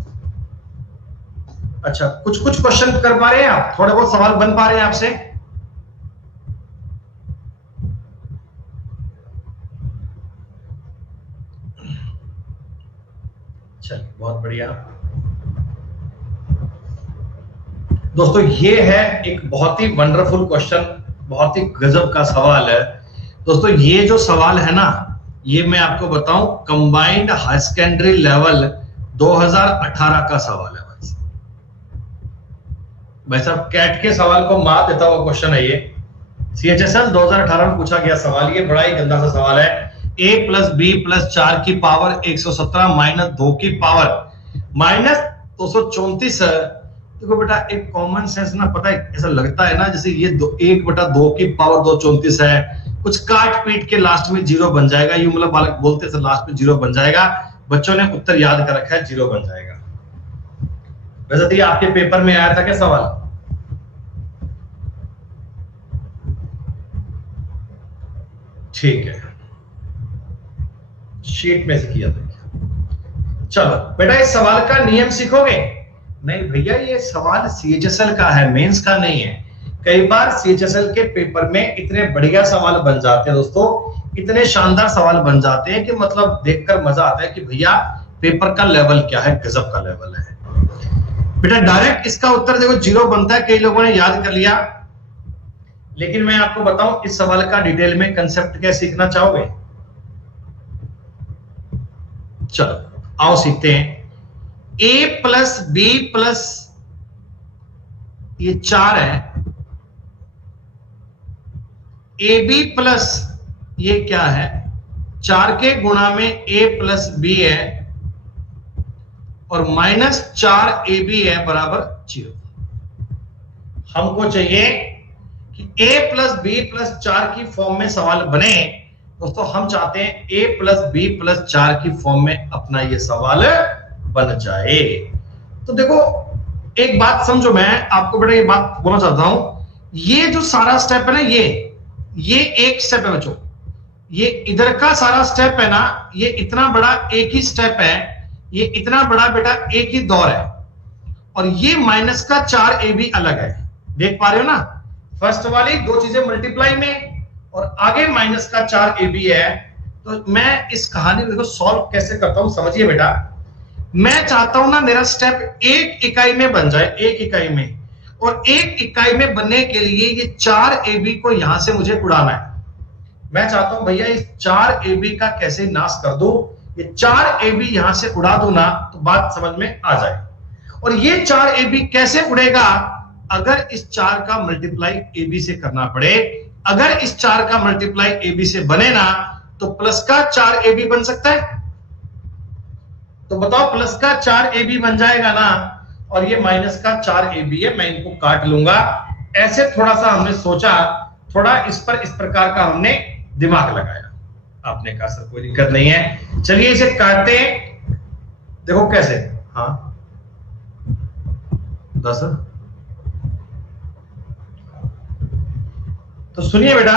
अच्छा, कुछ कुछ क्वेश्चन कर पा रहे हैं आप, थोड़े बहुत सवाल बन पा रहे हैं आपसे? चलिए बहुत बढ़िया दोस्तों, ये है एक बहुत ही वंडरफुल क्वेश्चन, बहुत ही गजब का सवाल है दोस्तों। ये जो सवाल है ना, ये मैं आपको बताऊं कंबाइंड हाई सेकेंडरी लेवल 2018 का सवाल है भाई साहब। कैट के सवाल को मात देता हुआ क्वेश्चन है ये, सीएचएसएल 2018 में पूछा गया सवाल। ये बड़ा ही गंदा सा सवाल है। a प्लस बी प्लस 4 की पावर 117 माइनस 2 की पावर माइनस 234। देखो बेटा एक कॉमन सेंस ना, पता है ऐसा लगता है ना जैसे ये 1/2 की पावर 234 है, कुछ काट पीट के लास्ट में 0 बन जाएगा, ये मतलब बालक बोलते हैं लास्ट में 0 बन जाएगा। बच्चों ने उत्तर याद कर रखा है 0 बन जाएगा। वैसे तो ये आपके पेपर में आया था क्या सवाल? ठीक है, शीट में से किया था। चलो बेटा इस सवाल का नियम सीखोगे? नहीं भैया, ये सवाल सीएचएसएल का है, मेंस का नहीं है। कई बार सीएचएसएल के पेपर में इतने बढ़िया सवाल बन जाते हैं दोस्तों, इतने शानदार सवाल बन जाते हैं कि मतलब देखकर मजा आता है कि भैया पेपर का लेवल क्या है, गजब का लेवल है बेटा। डायरेक्ट इसका उत्तर देखो 0 बनता है, कई लोगों ने याद कर लिया, लेकिन मैं आपको बताऊं इस सवाल का डिटेल में कंसेप्ट क्या सीखना चाहोगे? चलो आओ सीखते हैं। a प्लस बी प्लस ये 4 है, ए बी प्लस ये क्या है 4 के गुणा में ए प्लस बी है और माइनस 4 ए बी है बराबर 0। हमको चाहिए कि a प्लस बी प्लस 4 की फॉर्म में सवाल बने। दोस्तों हम चाहते हैं a प्लस बी प्लस 4 की फॉर्म में अपना ये सवाल बन जाए। तो देखो एक बात समझो, मैं आपको बेटा ये बात बोलना चाहता हूं, ये जो सारा स्टेप है ना, ये एक स्टेप है बच्चों, ये इधर का सारा स्टेप है ना, ये इतना बड़ा एक ही स्टेप है, ये इतना बड़ा बेटा एक ही दौर है, और ये माइनस का 4 ए बी अलग है। देख पा रहे हो ना, फर्स्ट वाली दो चीजें मल्टीप्लाई में और आगे माइनस का 4 ए बी है। तो मैं इस कहानी को देखो सॉल्व कैसे करता हूं, समझिए बेटा। मैं चाहता हूं ना मेरा स्टेप एक इकाई में बन जाए, एक इकाई में, और एक इकाई में बनने के लिए ये 4 ए बी को यहां से मुझे उड़ाना है। मैं चाहता हूं भैया इस 4 ए बी का कैसे नाश कर दो, ये 4 ए बी यहां से उड़ा दो ना तो बात समझ में आ जाए। और ये 4 ए बी कैसे उड़ेगा, अगर इस 4 का मल्टीप्लाई ए बी से करना पड़े, अगर इस 4 का मल्टीप्लाई ए बी से बने ना तो प्लस का 4 ए बी बन सकता है। तो बताओ प्लस का 4 ए बी बन जाएगा ना, और ये माइनस का 4 ए बी है, मैं इनको काट लूंगा। ऐसे थोड़ा सा हमने सोचा, थोड़ा इस पर इस प्रकार का हमने दिमाग लगाया। आपने कहा सर कोई दिक्कत नहीं है, चलिए इसे काटते हैं। देखो कैसे, हाँ 10। तो सुनिए बेटा,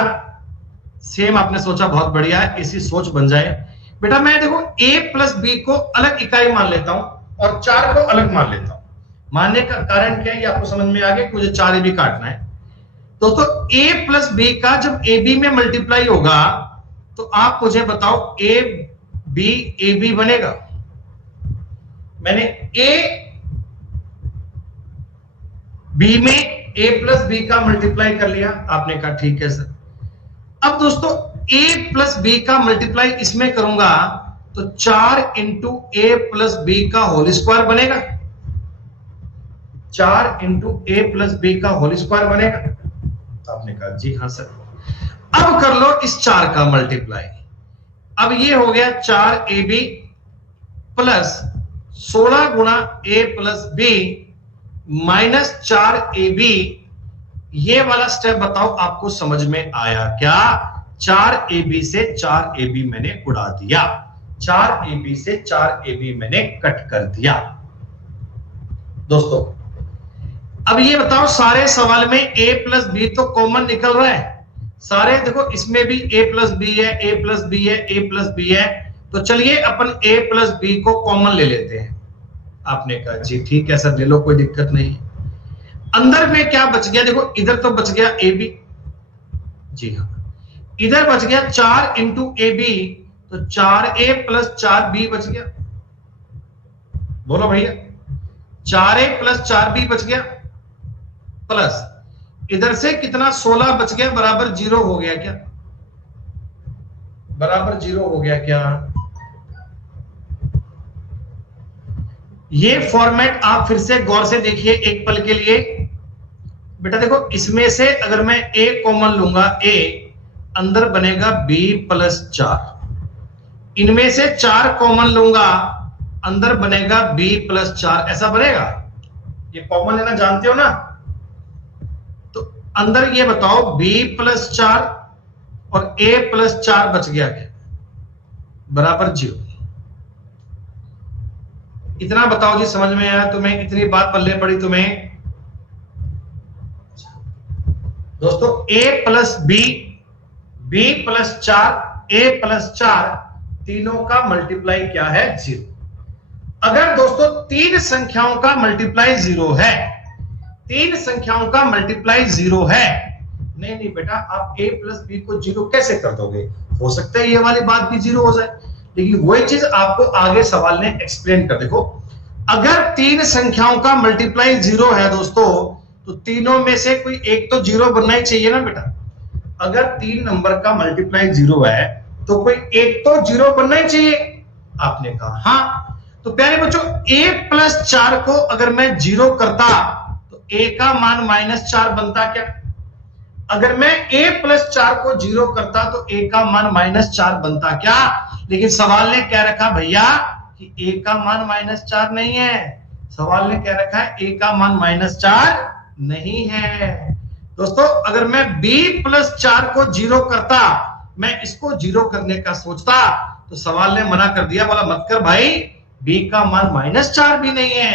सेम आपने सोचा, बहुत बढ़िया है, इसी सोच बन जाए बेटा। मैं देखो a प्लस बी को अलग इकाई मान लेता हूं और 4 को अलग मान लेता हूं। मानने का कारण क्या है ये आपको समझ में आ गया कि मुझे 4 ए बी काटना है। दोस्तों a प्लस बी का जब ए बी में मल्टीप्लाई होगा तो आप मुझे बताओ ए बी बनेगा। मैंने a बी में a प्लस बी का मल्टीप्लाई कर लिया, आपने कहा ठीक है सर। अब दोस्तों a प्लस बी का मल्टीप्लाई इसमें करूंगा तो 4 इंटू ए प्लस बी का होल स्क्वायर बनेगा, 4 इंटू ए प्लस बी का होल स्क्वायर बनेगा। आपने कहा जी हाँ सर। अब कर लो इस 4 का मल्टीप्लाई। अब ये हो गया 4 ए बी प्लस 16 गुणा A plus B minus 4 A B. ये वाला स्टेप बताओ आपको समझ में आया क्या? 4 ए बी से 4 ए बी मैंने उड़ा दिया, 4 ए बी से 4 ए बी मैंने कट कर दिया। दोस्तों अब ये बताओ, सारे सवाल में a प्लस बी तो कॉमन निकल रहा है, सारे देखो इसमें भी a प्लस बी है, a प्लस बी है, a प्लस बी है। तो चलिए अपन a प्लस बी को कॉमन ले लेते हैं। आपने कहा जी ठीक है सर ले लो, कोई दिक्कत नहीं। अंदर में क्या बच गया, देखो इधर तो बच गया ए बी, जी हाँ, इधर बच गया 4 इंटू ए बी, तो 4a प्लस 4b बच गया। बोलो भैया, 4a प्लस 4b बच गया, प्लस इधर से कितना 16 बच गया, बराबर 0 हो गया क्या? बराबर 0 हो गया क्या? ये फॉर्मेट आप फिर से गौर से देखिए एक पल के लिए। बेटा देखो इसमें से अगर मैं a कॉमन लूंगा, a अंदर बनेगा b प्लस 4, इनमें से 4 कॉमन लूंगा, अंदर बनेगा b प्लस 4, ऐसा बनेगा। ये कॉमन लेना जानते हो ना, तो अंदर ये बताओ b प्लस 4 और a प्लस 4 बच गया क्या? बराबर 0। इतना बताओ जी, समझ में आया तुम्हें? इतनी बात पल्ले पड़ी तुम्हें? दोस्तों a plus B, b plus 4, a plus 4, तीनों का मल्टीप्लाई क्या है? 0। अगर दोस्तों तीन संख्याओं का मल्टीप्लाई 0 है, तीन संख्याओं का मल्टीप्लाई 0 है, नहीं बेटा आप a प्लस बी को 0 कैसे कर दोगे? हो सकता है ये वाली बात भी 0 हो जाए, लेकिन वही चीज आपको आगे सवाल ने एक्सप्लेन कर। देखो अगर तीन संख्याओं का मल्टीप्लाई 0 है दोस्तों, तो तीनों में से कोई एक तो 0 बनना ही चाहिए ना बेटा। अगर 3 नंबर का मल्टीप्लाई 0 है तो कोई एक तो 0 बनना ही चाहिए। आपने कहा हाँ। तो प्यारे बच्चों a प्लस 4 को अगर मैं 0 करता तो a का मान -4 बनता क्या? अगर मैं a प्लस 4 को 0 करता तो a का मान -4 बनता क्या? लेकिन सवाल ने क्या रखा भैया कि a का मान -4 नहीं है। सवाल ने क्या रखा है? a का मान -4 नहीं है। दोस्तों अगर मैं b प्लस 4 को 0 करता, मैं इसको 0 करने का सोचता तो सवाल ने मना कर दिया, बोला मत कर भाई, b का मान -4 भी नहीं है,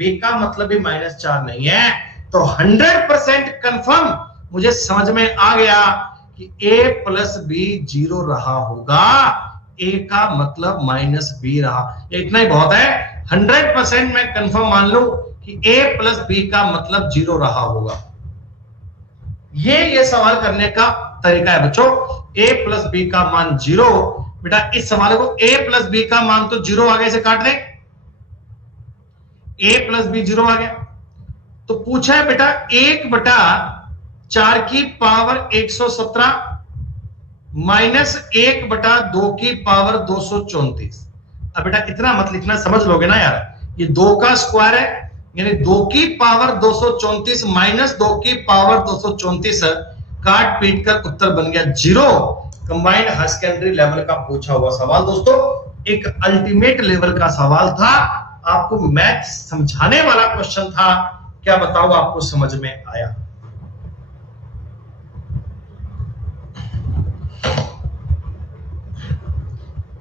b का मतलब भी -4 नहीं है। तो 100% कंफर्म मुझे समझ में आ गया कि a प्लस बी 0 रहा होगा, a का मतलब -b रहा। इतना ही बहुत है, 100% मैं कंफर्म मान लूं कि a प्लस बी का मतलब 0 रहा होगा। ये सवाल करने का तरीका है बच्चों। a प्लस बी का मान 0, बेटा इस सवाल को a प्लस बी का मान तो 0 आगे से काट दे, a प्लस बी 0 आ गया। तो पूछा है बेटा 1/4 की पावर 117 माइनस 1/2 की पावर 234। अब बेटा इतना मत लिखना, समझ लोगे ना यार, ये 2 का स्क्वायर है, यानी 2 की पावर 234 माइनस 2 की पावर 234, काट पीट कर उत्तर बन गया 0। कंबाइंड हायर सेकेंडरी लेवल का पूछा हुआ सवाल दोस्तों, एक अल्टीमेट लेवल का सवाल था, आपको मैथ समझाने वाला क्वेश्चन था। क्या बताओ आपको समझ में आया?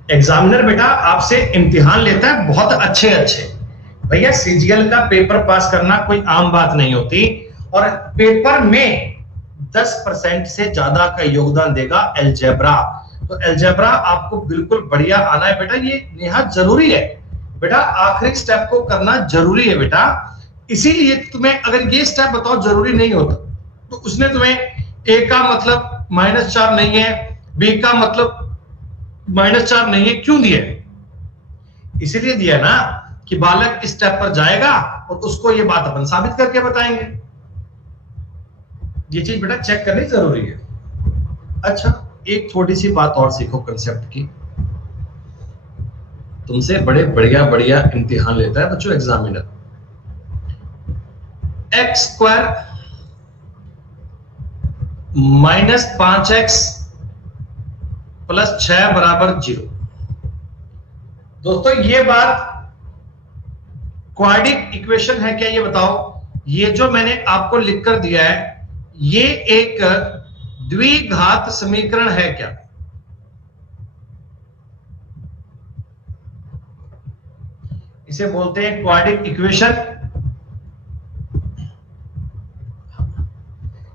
एग्जामिनर बेटा आपसे इम्तिहान लेता है बहुत अच्छे अच्छे। भैया सीजीएल का पेपर पास करना कोई आम बात नहीं होती, और पेपर में 10% से ज्यादा का योगदान देगा अलजेब्रा। तो अलजेब्रा आपको बिल्कुल बढ़िया आना है बेटा, ये निहायत जरूरी है बेटा, आखिरी स्टेप को करना जरूरी है बेटा। इसीलिए तुम्हें अगर ये स्टेप बताओ जरूरी नहीं होता तो उसने तुम्हें a का मतलब -4 नहीं है, b का मतलब -4 नहीं है, क्यों दिया? इसीलिए दिया ना कि बालक इस स्टेप पर जाएगा और उसको ये बात अपन साबित करके बताएंगे। ये चीज बेटा चेक करनी जरूरी है। अच्छा एक छोटी सी बात और सीखो कंसेप्ट की, तुमसे बड़े बढ़िया बढ़िया इम्तिहान लेता है बच्चों एग्जामिनर। x² -5x + 6 = 0। दोस्तों ये बात क्वाड्रिक इक्वेशन है क्या, ये बताओ? ये जो मैंने आपको लिखकर दिया है ये एक द्विघात समीकरण है क्या? इसे बोलते हैं क्वाड्रिक इक्वेशन।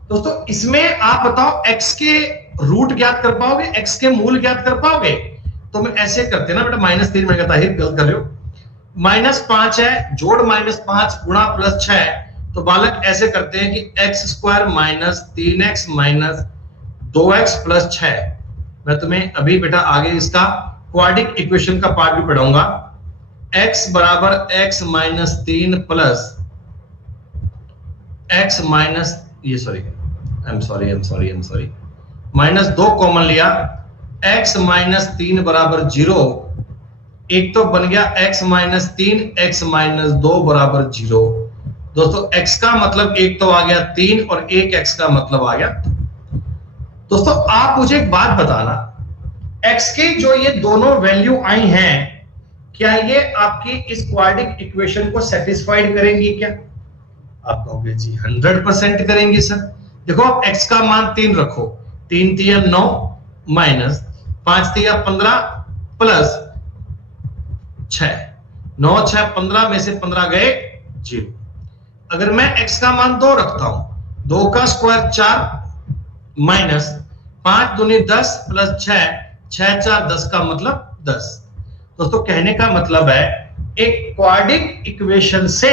दोस्तों इसमें आप बताओ x के रूट ज्ञात कर पाओगे, x के मूल ज्ञात कर पाओगे? तो मैं ऐसे करते ना बेटा, -3 मैंने कहा गलत कर रहे हो, -5 है जोड़ -5 गुणा +6, तो बालक ऐसे करते हैं कि x² -3x -2x + 6। मैं तुम्हें अभी बेटा आगे इसका क्वाड्रिक इक्वेशन का पार्ट भी पढ़ाऊंगा। x = x - 3 plus x minus ये सॉरी -2 कॉमन लिया, x - 3 = 0। एक तो बन गया x - 3 x - 2 = 0। दोस्तों x का मतलब एक तो आ गया 3 और एक x का मतलब आ गया। दोस्तों आप मुझे एक बात बताना, x की जो ये दोनों वैल्यू आई हैं, क्या ये आपकी इस क्वाड्रिक इक्वेशन को सेटिस्फाइड करेंगी क्या? आप कहोगे जी 100% करेंगे सर। देखो आप x का मान 3 रखो, 3 तिया 9 माइनस 5 तिया 15 प्लस 6, 9 6 15 में से 15 गए 0। अगर मैं x का मान 2 रखता हूं, 2 का स्क्वायर 4 माइनस 5 दूनी 10 प्लस 6, 6 4 10 का मतलब 10। दोस्तों कहने का मतलब है एक क्वाड्रिक इक्वेशन से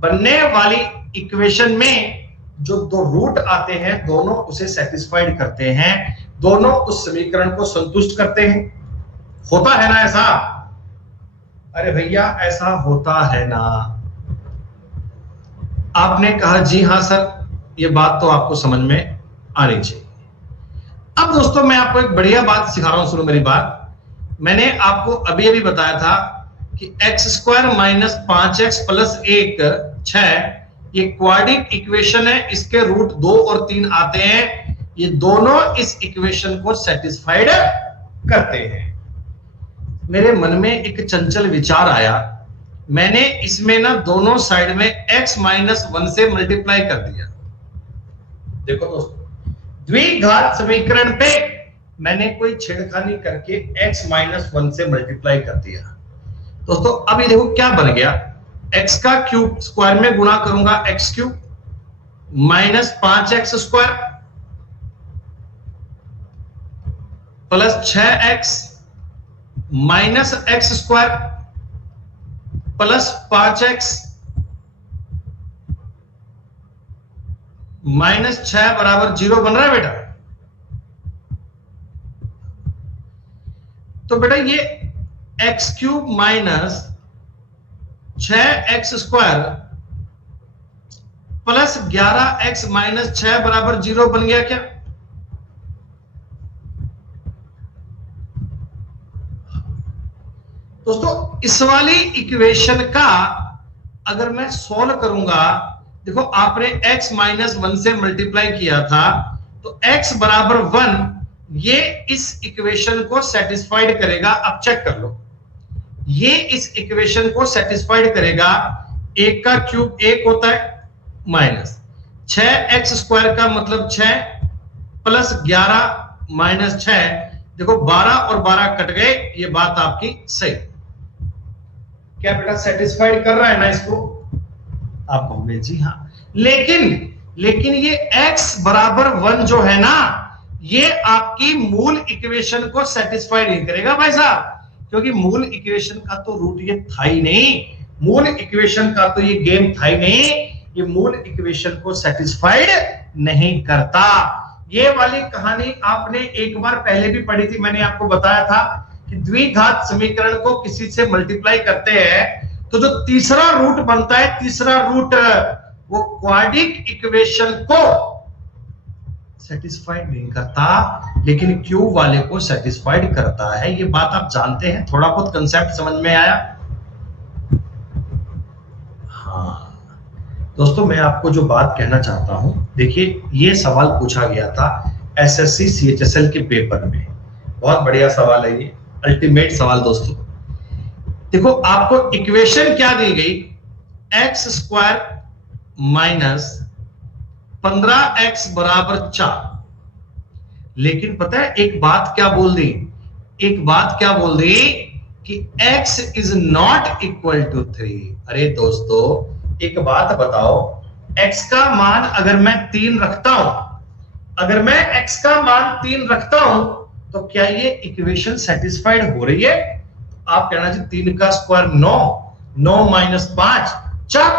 बनने वाली इक्वेशन में जो दो रूट आते हैं दोनों उसे सेटिस्फाइड करते हैं, दोनों उस समीकरण को संतुष्ट करते हैं। होता है ना ऐसा? अरे भैया ऐसा होता है ना। आपने कहा जी हाँ सर, ये बात तो आपको समझ में आनी चाहिए। अब दोस्तों मैं आपको एक बढ़िया बात सिखा रहा हूं, सुनो मेरी बात। मैंने आपको अभी अभी बताया था कि x² - 5x + 1 6, ये क्वाड्रिक इक्वेशन है, इसके रूट 2 और 3 आते हैं, ये दोनों इस इक्वेशन को सेटिस्फाइड करते हैं। मेरे मन में एक चंचल विचार आया, मैंने इसमें ना दोनों साइड में x माइनस 1 से मल्टीप्लाई कर दिया। देखो दोस्तों, द्विघात समीकरण पे मैंने कोई छेड़खानी करके x माइनस 1 से मल्टीप्लाई कर दिया। दोस्तों अब ये देखो क्या बन गया, x का क्यूब स्क्वायर में गुणा करूंगा x cube minus 5x square plus 6x minus x square plus 5x minus 6 बराबर 0 बन रहा है बेटा। तो बेटा ये x cube minus 6x square plus 11x minus 6 बराबर 0 बन गया क्या? दोस्तों इस वाली इक्वेशन का अगर मैं सॉल्व करूंगा, देखो आपने x माइनस 1 से मल्टीप्लाई किया था, तो x बराबर 1 ये इस इक्वेशन को सेटिस्फाइड करेगा। अब चेक कर लो, ये इस इक्वेशन को सेटिस्फाइड करेगा। 1 का क्यूब 1 होता है माइनस 6x स्क्वायर का मतलब 6 प्लस 11 माइनस 6, देखो 12 और 12 कट गए, ये बात आपकी सही। क्या बेटा सेटिस्फाइड कर रहा है ना इसको? आप कहोगे जी हाँ, लेकिन ये x बराबर 1 जो है ना, ये आपकी मूल इक्वेशन को सेटिस्फाइड नहीं करेगा भाई साहब, क्योंकि मूल इक्वेशन का तो रूट ये था ही नहीं, मूल इक्वेशन का तो ये गेम था ही नहीं, ये मूल इक्वेशन को सेटिस्फाइड नहीं करता। ये वाली कहानी आपने एक बार पहले भी पढ़ी थी, मैंने आपको बताया था कि द्विघात समीकरण को किसी से मल्टीप्लाई करते हैं तो जो तीसरा रूट बनता है, तीसरा रूट वो क्वाड्रिक इक्वेशन को सेटिस्फाइड नहीं करता, लेकिन क्यूब वाले को सेटिस्फाइड करता है। ये बात आप जानते हैं, थोड़ा बहुत कंसेप्ट समझ में आया? हाँ दोस्तों, मैं आपको जो बात कहना चाहता हूं, देखिए ये सवाल पूछा गया था एसएससी सीएचएसएल के पेपर में, बहुत बढ़िया सवाल है ये, अल्टीमेट सवाल दोस्तों। देखो आपको इक्वेशन क्या दी गई, एक्स स्क्वायर माइनस 15x बराबर 4, लेकिन पता है एक बात क्या बोल दी, एक बात क्या बोल दी कि x is not equal to 3। अरे दोस्तों एक बात बताओ, x का मान अगर मैं 3 रखता हूं, अगर मैं x का मान 3 रखता हूं, तो क्या ये इक्वेशन सेटिस्फाइड हो रही है? आप कहना जी 3 का स्क्वायर 9, 9 माइनस 5 4।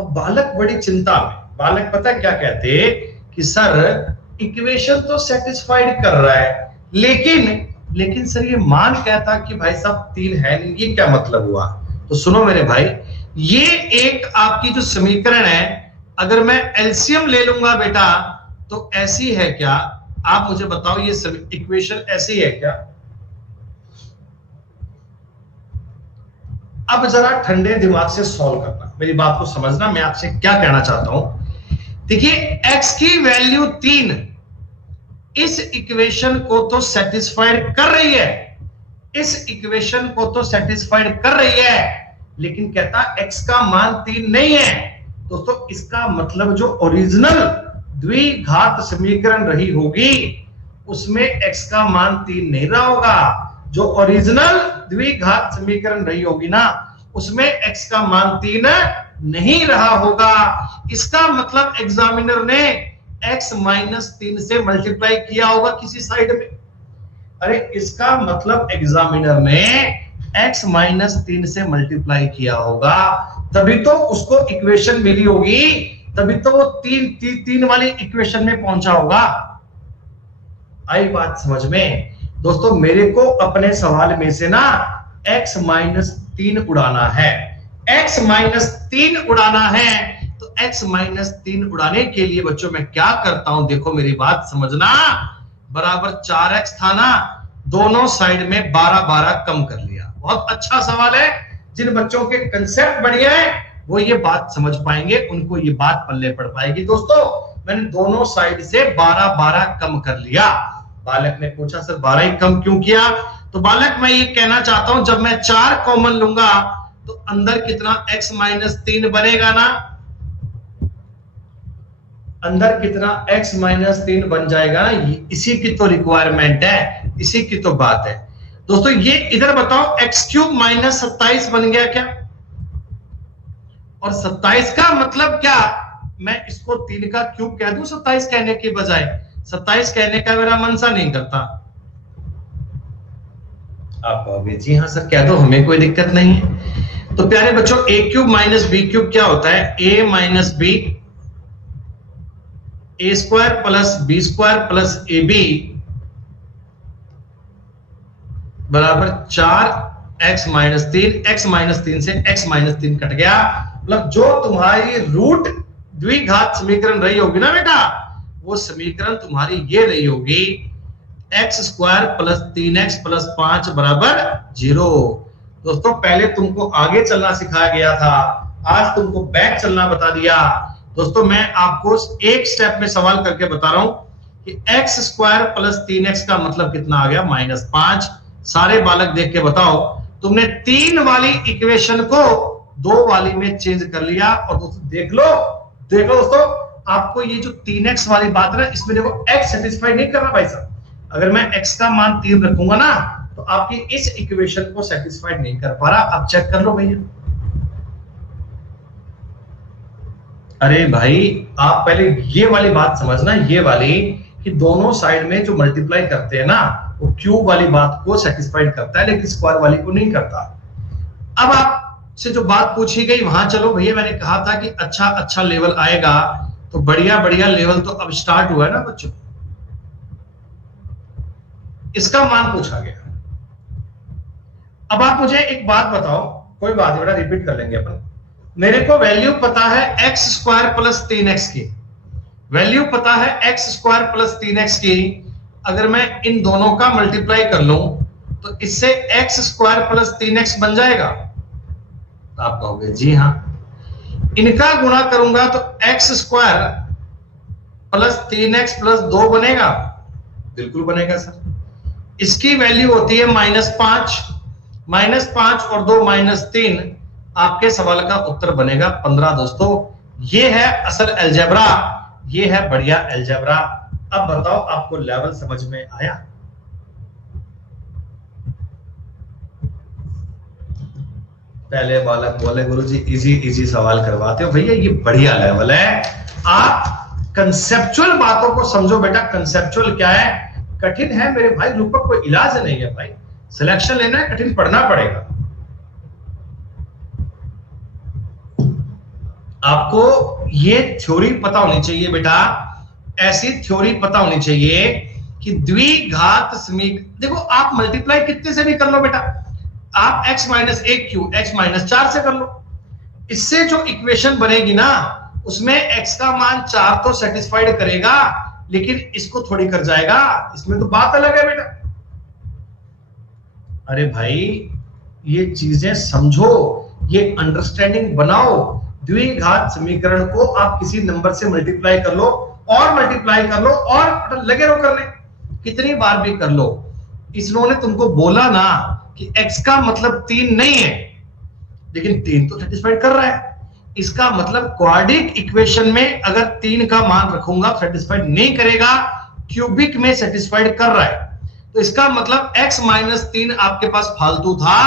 अब बालक बड़ी चिंता में, बालक पता है क्या कहते कि सर इक्वेशन तो सेटिस्फाइड कर रहा है, लेकिन सर ये मान कहता कि भाई साहब 3 है नहीं, ये क्या मतलब हुआ? तो सुनो मेरे भाई, ये एक आपकी जो समीकरण है, अगर मैं एलसीएम ले लूंगा बेटा तो ऐसी है क्या? आप मुझे बताओ, ये इक्वेशन ऐसी है क्या? अब जरा ठंडे दिमाग से सॉल्व करना, मेरी बात को समझना, मैं आपसे क्या कहना चाहता हूं। देखिए x की वैल्यू 3 इस इक्वेशन को तो सेटिस्फाइड कर रही है, इस इक्वेशन को तो सेटिस्फाइड कर रही है, लेकिन कहता x का मान 3 नहीं है। दोस्तों इसका मतलब जो ओरिजिनल द्विघात समीकरण रही होगी उसमें x का मान 3 नहीं रहा होगा, जो ओरिजिनल द्विघात समीकरण रही होगी ना उसमें x का मान 3 नहीं रहा होगा। इसका मतलब एग्जामिनर ने x माइनस 3 से मल्टीप्लाई किया होगा किसी साइड में। अरे इसका मतलब एग्जामिनर ने x माइनस 3 से मल्टीप्लाई किया होगा, तभी तो उसको इक्वेशन मिली होगी, तभी तो वो 3 वाली इक्वेशन में पहुंचा होगा। आई बात समझ में? दोस्तों मेरे को अपने सवाल में से ना x माइनस 3 उड़ाना है, x माइनस 3 उड़ाना है, तो x माइनस 3 उड़ाने के लिए बच्चों मैं क्या करता हूं, देखो मेरी बात समझना, बराबर 4x था ना, दोनों साइड में 12 12 कम कर लिया। बहुत अच्छा सवाल है, जिन बच्चों के कंसेप्ट बढ़िया है वो ये बात समझ पाएंगे, उनको ये बात पल्ले पड़ पाएगी। दोस्तों मैंने दोनों साइड से 12-12 कम कर लिया। बालक ने पूछा सर 12 ही कम क्यों किया? तो बालक मैं ये कहना चाहता हूं, जब मैं 4 कॉमन लूंगा तो अंदर कितना x माइनस 3 बनेगा ना, अंदर कितना x माइनस 3 बन जाएगा ना। इसी की तो रिक्वायरमेंट है, इसी की तो बात है। दोस्तों ये इधर बताओ x क्यूब माइनस 27 बन गया क्या? और 27 का मतलब क्या? मैं इसको 3 का क्यूब कह दूं 27 कहने के बजाय? 27 कहने का मेरा मन सा नहीं करता। आप कहोगे जी हाँ सर कह दो, हमें कोई दिक्कत नहीं है। तो प्यारे बच्चों a cube minus B cube क्या होता है? a minus B, A square plus B square plus A B बराबर 4x माइनस 3। x माइनस 3 से x माइनस 3 कट गया, मतलब जो तुम्हारी रूट द्विघात समीकरण रही होगी ना बेटा, वो समीकरण तुम्हारी ये रही होगी x square plus 3x plus 5 बराबर 0। दोस्तों पहले तुमको आगे चलना सिखाया गया था, आज तुमको बैक चलना बता दिया। दोस्तों मैं आपको एक स्टेप में सवाल करके बता रहा हूं कि x स्क्वायर प्लस 3x का मतलब कितना आ गया? माइनस 5। सारे बालक देख के बताओ, तुमने 3 वाली इक्वेशन को 2 वाली में चेंज कर लिया। और दोस्तों देख लो दोस्तों, आपको ये जो 3x वाली बात है ना, इसमें देखो x सेटिस्फाई नहीं कर रहा भाई साहब। अगर मैं x का मान 3 रखूंगा ना तो आपकी इस इक्वेशन को सेटिस्फाइड नहीं कर पा रहा। आप चेक कर लो भैया। अरे भाई आप पहले ये वाली बात समझना, ये वाली कि दोनों साइड में जो मल्टीप्लाई करते हैं ना, वो क्यूब वाली बात को सेटिस्फाइड करता है लेकिन स्क्वायर वाली को नहीं करता। अब आपसे जो बात पूछी गई वहां चलो भैया, मैंने कहा था कि अच्छा लेवल आएगा, तो बढ़िया लेवल तो अब स्टार्ट हुआ है ना बच्चों। इसका मान पूछा गया। अब आप मुझे एक बात बताओ, कोई बात नहीं बेटा रिपीट कर लेंगे अपन। मेरे को वैल्यू पता है एक्स स्क्वायर प्लस 3x की, वैल्यू पता है एक्स स्क्वायर प्लस 3x की। अगर मैं इन दोनों का मल्टीप्लाई कर लूं तो इससे एक्स स्क्वायर प्लस 3x बन जाएगा। तो आप कहोगे जी हाँ। इनका गुणा करूंगा तो X square plus 3x plus 2 बनेगा, बिल्कुल बनेगा सर। इसकी वैल्यू होती है -5, -5 और 2 -3, आपके सवाल का उत्तर बनेगा 15। दोस्तों ये है असल अलजेब्रा, ये है बढ़िया अलजेब्रा। अब बताओ आपको लेवल समझ में आया? पहले बालक बोले गुरुजी इजी सवाल करवाते हो। भैया ये बढ़िया लेवल है, आप कंसेप्चुअल बातों को समझो बेटा। कंसेप्चुअल क्या है? कठिन है मेरे भाई, रूपक कोई इलाज नहीं है भाई। सिलेक्शन लेना है, कठिन पढ़ना पड़ेगा। आपको ये थ्योरी पता होनी चाहिए बेटा, ऐसी थ्योरी पता होनी चाहिए कि द्विघात समीकरण। देखो आप मल्टीप्लाई कितने से भी कर लो बेटा, आप x minus 1 Q x minus 4 से कर लो। इससे जो इक्वेशन बनेगी ना, उसमें x का मान 4 तो सेटिस्फाइड करेगा, लेकिन इसको थोड़ी कर जाएगा। इसमें तो बात अलग है बेटा। अरे भाई ये चीजें समझो, ये अंडरस्टैंडिंग बनाओ। द्विघात समीकरण को आप किसी नंबर से मल्टीप्लाई कर लो और मल्टीप्लाई कर लो और लगे रहो करने, कितनी बार भी कर लो। इसने तुमको बोला ना कि x का मतलब 3 नहीं है, लेकिन 3 तो सेटिस्फाइड कर रहा है। इसका मतलब क्वाड्रिक इक्वेशन में अगर 3 का मान रखूंगा सेटिस्फाइड नहीं करेगा, क्यूबिक में सेटिस्फाइड कर रहा है। तो इसका मतलब x माइनस 3 आपके पास फालतू था,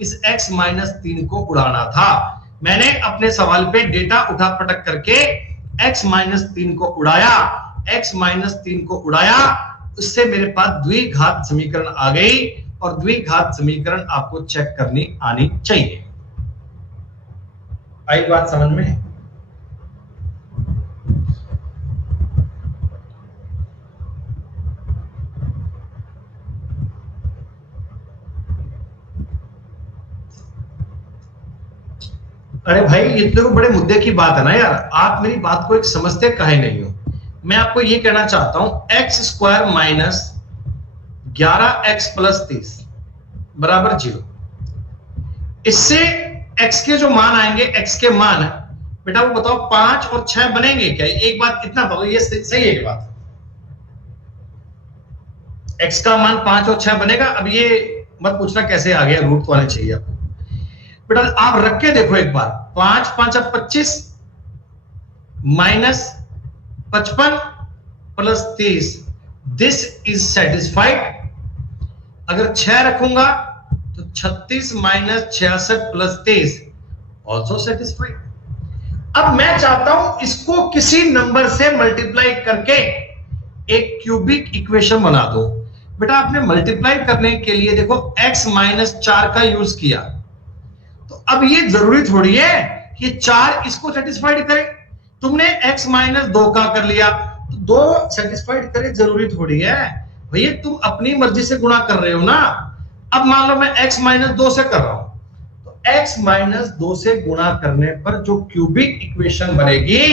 इस x माइनस 3 को उड़ाना था। मैंने अपने सवाल पे डेटा उठा पटक करके x माइनस 3 को उड़ाया, x माइनस 3 को उड़ाया, उससे मेरे पास द्विघात समीकरण आ गई। और द्विघात समीकरण आपको चेक करनी आनी चाहिए। आई बात समझ में? अरे भाई ये तो बड़े मुद्दे की बात है ना यार, आप मेरी बात को एक समझते काहे नहीं हो। मैं आपको ये कहना चाहता हूं x square minus 11x plus 30 बराबर 0। इससे x के जो मान आएंगे, x के मान बेटा वो बताओ 5 और 6 बनेंगे क्या? एक बात इतना बताओ, ये सही है ये बात, x का मान 5 और 6 बनेगा? अब ये मत पूछना कैसे आ गया, रूट तो आने चाहिए आपको। बेटा आप रख के देखो एक बार, 5 5 25 minus 55 plus 30, this is satisfied. अगर 6 रखूंगा तो 36 माइनस 66 प्लस 23 ऑल्सो सेटिस्फाइड। अब मैं चाहता हूं इसको किसी नंबर से मल्टीप्लाई करके एक क्यूबिक इक्वेशन बना दो। बेटा आपने मल्टीप्लाई करने के लिए देखो x माइनस 4 का यूज किया, तो अब ये जरूरी थोड़ी है कि 4 इसको सेटिस्फाइड करे। तुमने x माइनस 2 का कर लिया तो 2 सेटिस्फाइड करे, जरूरी थोड़ी है भैया, तुम अपनी मर्जी से गुणा कर रहे हो ना। अब मान लो मैं x माइनस 2 से कर रहा हूं, तो x माइनस 2 से गुणा करने पर जो क्यूबिक इक्वेशन बनेगी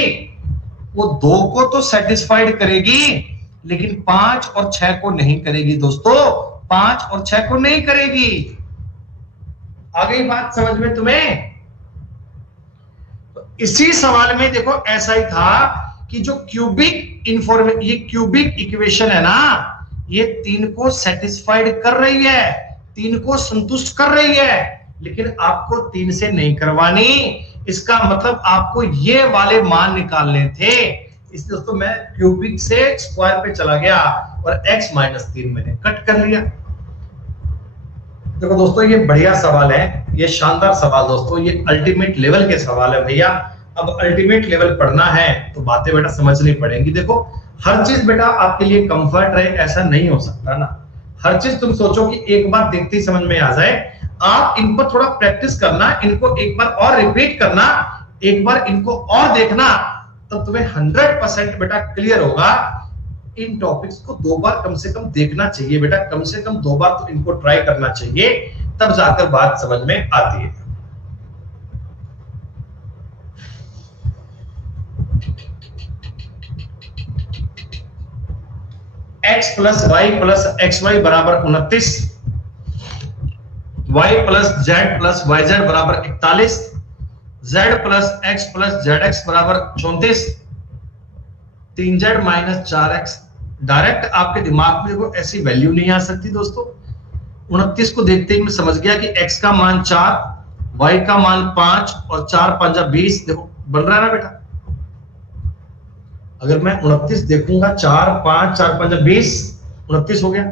वो 2 को तो सेटिस्फाइड करेगी, लेकिन 5 और 6 को नहीं करेगी दोस्तों, 5 और 6 को नहीं करेगी। आ गई बात समझ में तुम्हें? तो इसी सवाल में देखो ऐसा ही था कि जो क्यूबिक ये क्यूबिक इक्वेशन है ना, ये 3 को सेटिस्फाइड कर रही है, 3 को संतुष्ट कर रही है, लेकिन आपको 3 से नहीं करवानी। इसका मतलब आपको ये वाले मान निकालने थे, इसलिए दोस्तों मैं क्यूबिक से स्क्वायर पे चला गया और x माइनस 3 मैंने कट कर लिया। देखो दोस्तों ये बढ़िया सवाल है, ये शानदार सवाल दोस्तों, ये अल्टीमेट लेवल के सवाल है भैया। अब अल्टीमेट लेवल पढ़ना है तो बातें बेटा समझनी पड़ेंगी। देखो हर चीज बेटा आपके लिए कंफर्ट रहे ऐसा नहीं हो सकता ना, हर चीज तुम सोचो कि एक बार देखते ही समझ में आ जाए। आप इन पर थोड़ा प्रैक्टिस करना, इनको एक बार और रिपीट करना, एक बार इनको और देखना, तब तुम्हें 100% बेटा क्लियर होगा। इन टॉपिक्स को 2 बार कम से कम देखना चाहिए बेटा, कम से कम 2 बार तो इनको ट्राई करना चाहिए, तब जाकर बात समझ में आती है। x plus Y plus X Y बराबर 29, y plus Z plus Y Z बराबर 41, z plus X plus Z X बराबर 34, 3z माइनस 4x। डायरेक्ट आपके दिमाग में देखो ऐसी वैल्यू नहीं आ सकती दोस्तों। 29 को देखते ही मैं समझ गया कि x का मान 4, y का मान 5 और 4 5 20, देखो बन रहा है ना बेटा। अगर मैं 29 देखूंगा, 4 5 4 5 20, 29 हो गया।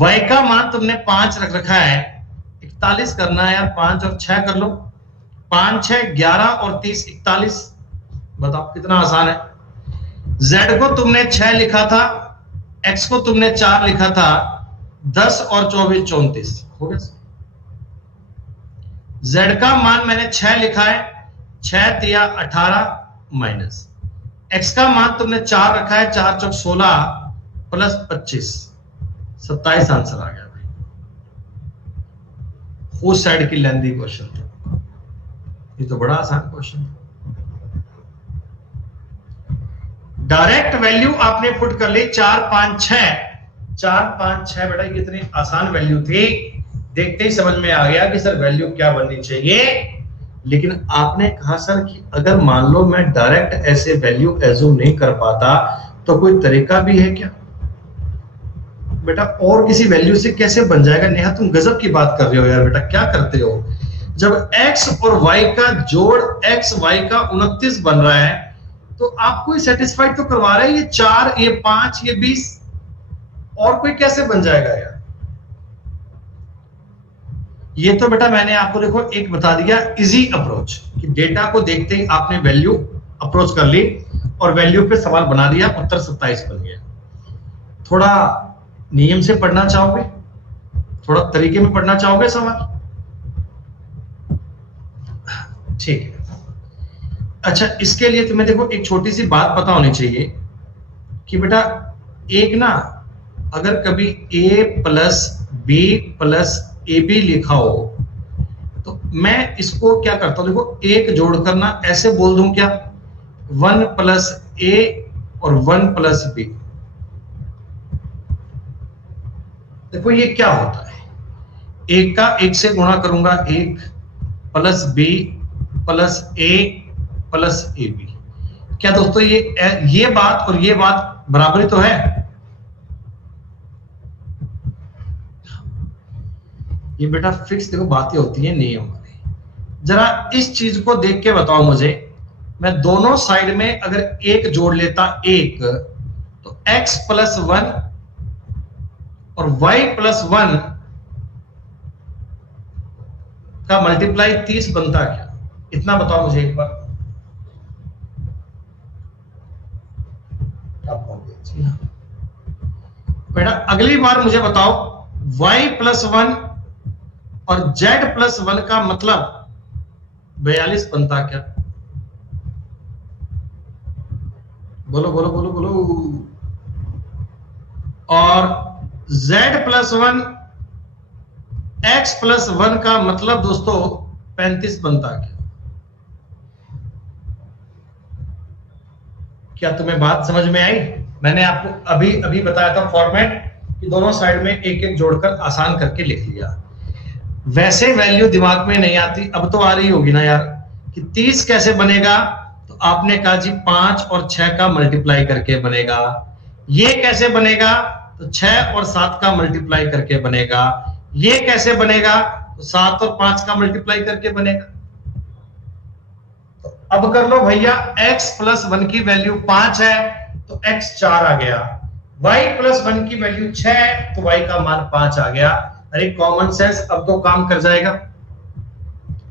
y का मान तुमने 5 रख रखा है, 41 करना है यार, 5 और 6 कर लो, 5 6 11 और 30 41। बताओ कितना आसान है। z को तुमने 6 लिखा था, x को तुमने 4 लिखा था, 10 और 24 34 हो गया। z का मान मैंने 6 लिखा है, 6 तिया 18 माइनस, x का मान तुमने 4 रखा है, 4 चौक 16 प्लस 25 27 आंसर आ गया भाई। उस साइड की लेंथी क्वेश्चन था, ये तो बड़ा आसान क्वेश्चन था। डायरेक्ट वैल्यू आपने पुट कर ली 4 5 6, 4 5 6 बेटा ये इतनी आसान वैल्यू थी, देखते ही समझ में आ गया कि सर वैल्यू क्या बननी चाहिए। लेकिन आपने कहा सर कि अगर मान लो मैं डायरेक्ट ऐसे वैल्यू एज्यूम नहीं कर पाता तो कोई तरीका भी है क्या? बेटा और किसी वैल्यू से कैसे बन जाएगा? नेहा तुम गजब की बात कर रहे हो यार, बेटा क्या करते हो? जब x और y का जोड़ x y का 29 बन रहा है तो आपको सेटिस्फाइड तो करवा रहा है, ये 4 ये 5 ये 20, और कोई कैसे बन जाएगा यार? ये तो बेटा मैंने आपको देखो एक बता दिया इजी अप्रोच, कि डेटा को देखते ही आपने वैल्यू अप्रोच कर ली और वैल्यू पे सवाल बना दिया, उत्तर 27 बन गया। थोड़ा नियम से पढ़ना चाहोगे, थोड़ा तरीके में पढ़ना चाहोगे सवाल? ठीक है। अच्छा इसके लिए तुम्हें देखो एक छोटी सी बात पता होनी चाहिए कि बेटा एक ना अगर कभी a plus B plus A B लिखा हो तो मैं इसको क्या करता हूं, देखो एक जोड़ करना ऐसे बोल दूं क्या, 1 प्लस ए और 1 प्लस बी। देखो ये क्या होता है, एक का एक से गुणा करूंगा 1, plus B plus A plus A B. क्या दोस्तों ये बात और ये बात बराबरी तो है? ये बेटा फिक्स देखो बातें होती है नहीं हमारी। जरा इस चीज को देख के बताओ मुझे, मैं दोनों साइड में अगर एक जोड़ लेता एक, तो x प्लस 1 और y प्लस 1 का मल्टीप्लाई 30 बनता क्या? इतना बताओ मुझे एक बार। बेटा अगली बार मुझे बताओ y प्लस 1 और z प्लस 1 का मतलब 42 बनता क्या? बोलो बोलो बोलो बोलो। और z प्लस 1 x प्लस 1 का मतलब दोस्तों 35 बनता क्या? क्या तुम्हें बात समझ में आई? मैंने आपको अभी अभी बताया था फॉर्मेट कि दोनों साइड में एक एक जोड़कर आसान करके लिख लिया। वैसे वैल्यू दिमाग में नहीं आती, अब तो आ रही होगी ना यार कि 30 कैसे बनेगा? तो आपने कहा जी 5 और 6 का मल्टीप्लाई करके बनेगा। ये कैसे बनेगा? तो 6 और 7 का मल्टीप्लाई करके बनेगा। ये कैसे बनेगा? तो 7 और 5 का मल्टीप्लाई करके बनेगा। तो अब कर लो भैया, x प्लस 1 की वैल्यू 5 है तो x 4 आ गया, y प्लस 1 की वैल्यू 6 है तो y का मान 5 आ गया। अरे कॉमन सेंस अब तो काम कर जाएगा।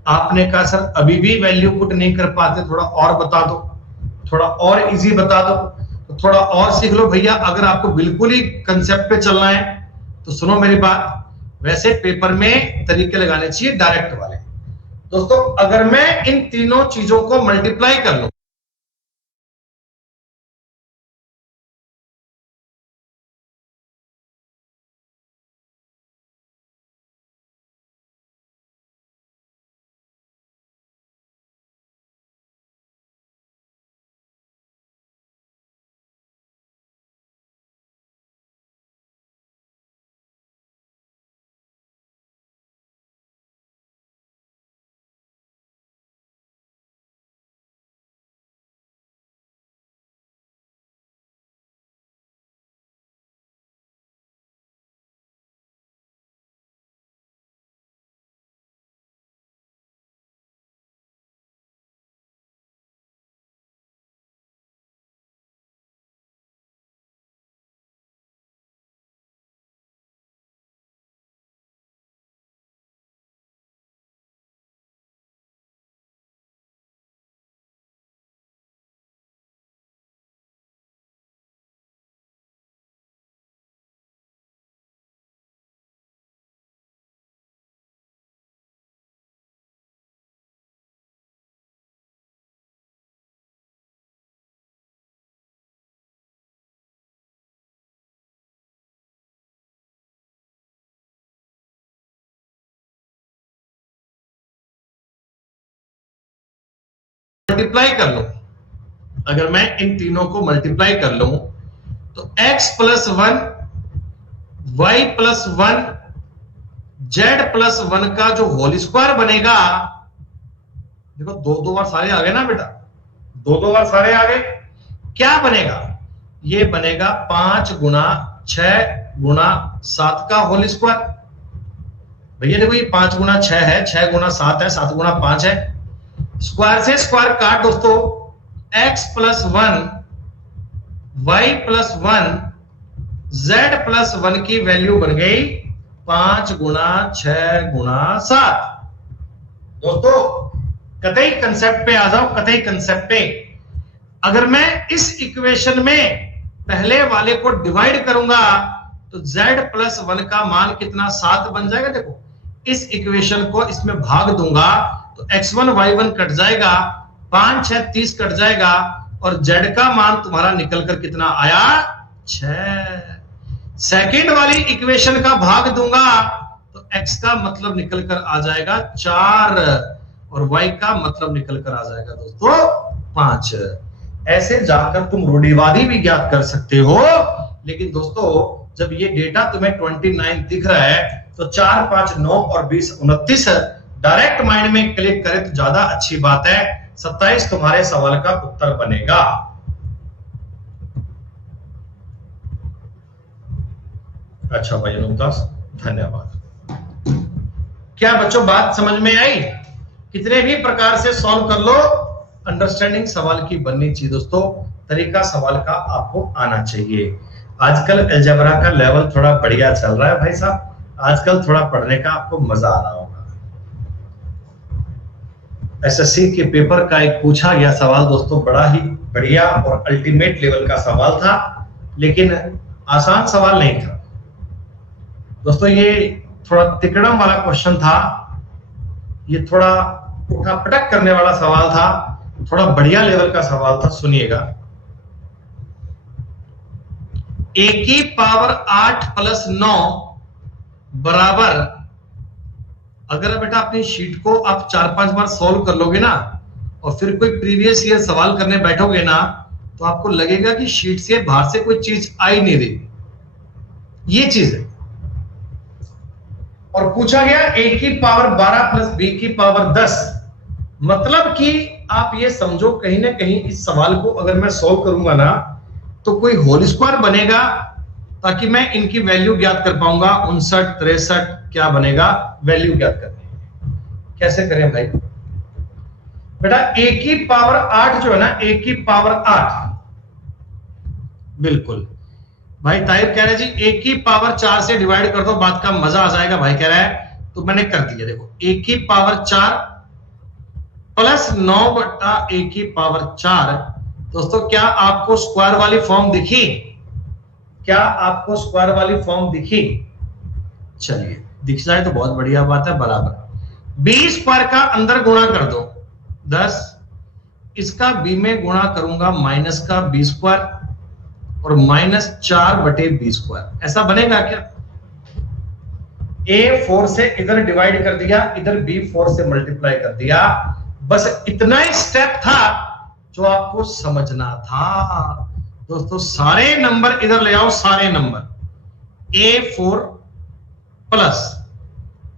आपने कहा सर अभी भी वैल्यू पुट नहीं कर पाते, थोड़ा और बता दो, थोड़ा और इजी बता दो। तो थोड़ा और सीख लो भैया। अगर आपको बिल्कुल ही कंसेप्ट पे चलना है तो सुनो मेरी बात, वैसे पेपर में तरीके लगाने चाहिए डायरेक्ट वाले। दोस्तों अगर मैं इन तीनों चीजों को मल्टीप्लाई कर लूं, मल्टीप्लाई कर लूं, अगर मैं इन तीनों को मल्टीप्लाई कर लूं तो x plus 1 y plus 1 z plus 1 का जो होल स्क्वायर बनेगा, देखो दो दो बार सारे आ गए ना बेटा, दो दो बार सारे आ गए। क्या बनेगा? ये बनेगा 5 गुना 6 गुना 7 का होल स्क्वायर। भैया देखो ये 5 गुना 6 है, 6 गुना 7 है, 7 गुना 5 है। स्क्वायर से स्क्वायर काट दोस्तों, x plus 1 y plus 1 z plus 1 की वैल्यू बन गई 5 गुना 6 गुना 7। दोस्तों कतई कंसेप्ट पे आ जाओ, कतई कंसेप्ट पे। अगर मैं इस इक्वेशन में पहले वाले को डिवाइड करूंगा तो z प्लस 1 का मान कितना? 7 बन जाएगा। देखो इस इक्वेशन को इसमें भाग दूंगा तो x1 y1 कट जाएगा, 5 6 30 कट जाएगा और z का मान तुम्हारा निकलकर कितना आया? 6। सेकेंड वाली इक्वेशन का भाग दूंगा तो x का मतलब निकलकर आ जाएगा 4 और y का मतलब निकलकर आ जाएगा दोस्तों 5। ऐसे जाकर तुम रूढ़िवादी भी ज्ञात कर सकते हो। लेकिन दोस्तों जब ये डेटा तुम्हें 29 दिख रहा है तो 4 5 9 और 20 29 डायरेक्ट माइंड में क्लिक करें तो ज्यादा अच्छी बात है। 27 तुम्हारे सवाल का उत्तर बनेगा। अच्छा भाई अनुदास, धन्यवाद। क्या बच्चों बात समझ में आई? कितने भी प्रकार से सॉल्व कर लो, अंडरस्टैंडिंग सवाल की बननी चाहिए दोस्तों। तरीका सवाल का आपको आना चाहिए। आजकल अलजेब्रा का लेवल थोड़ा बढ़िया चल रहा है भाई साहब, आजकल थोड़ा पढ़ने का आपको मजा आ रहा होगा। एसएससी के पेपर का एक पूछा गया सवाल दोस्तों, बड़ा ही बढ़िया और अल्टीमेट लेवल का सवाल था, लेकिन आसान सवाल नहीं था दोस्तों। ये थोड़ा तिकड़म वाला क्वेश्चन था, ये थोड़ा उठा पटक करने वाला सवाल था, थोड़ा बढ़िया लेवल का सवाल था। सुनिएगा, a की पावर 8 प्लस 9 बराबर, अगर बेटा अपनी शीट को आप 4-5 बार सॉल्व कर लोगे ना और फिर कोई प्रीवियस ईयर सवाल करने बैठोगे ना, तो आपको लगेगा कि शीट से बाहर से कोई चीज आई नहीं रही। ये चीज है। और पूछा गया a की पावर 12 प्लस b की पावर 10, मतलब कि आप ये समझो कहीं ना कहीं इस सवाल को अगर मैं सॉल्व करूंगा ना तो कोई होल स्क्वायर बनेगा, ताकि मैं इनकी वैल्यू ज्ञात कर पाऊंगा। 59, 63 क्या बनेगा, वैल्यू ज्ञात करनी। कैसे करें भाई? बेटा a की पावर 8 जो है ना, a की पावर 8, बिल्कुल भाई ताहिर कह रहे जी a की पावर 4 से डिवाइड कर दो, बात का मजा आ जाएगा भाई कह रहा है, तो मैंने कर दिया। देखो a की पावर 4 प्लस 9 बटा a की पावर 4। दोस्तों क्या आपको स्क्वायर वाली फॉर्म दिखी? क्या आपको स्क्वायर वाली फॉर्म दिखी? चलिए दिख जाए तो बहुत बढ़िया बात है। बराबर b स्क्वायर का अंदर गुणा कर दो 10, इसका b में गुणा करूंगा माइनस का b स्क्वायर और माइनस 4 बटे b स्क्वायर। ऐसा बनेगा क्या? a 4 से इधर डिवाइड कर दिया, इधर b 4 से मल्टीप्लाई कर दिया। बस इतना ही स्टेप था जो आपको समझना था दोस्तों। सारे नंबर इधर ले आओ, सारे नंबर। a4 प्लस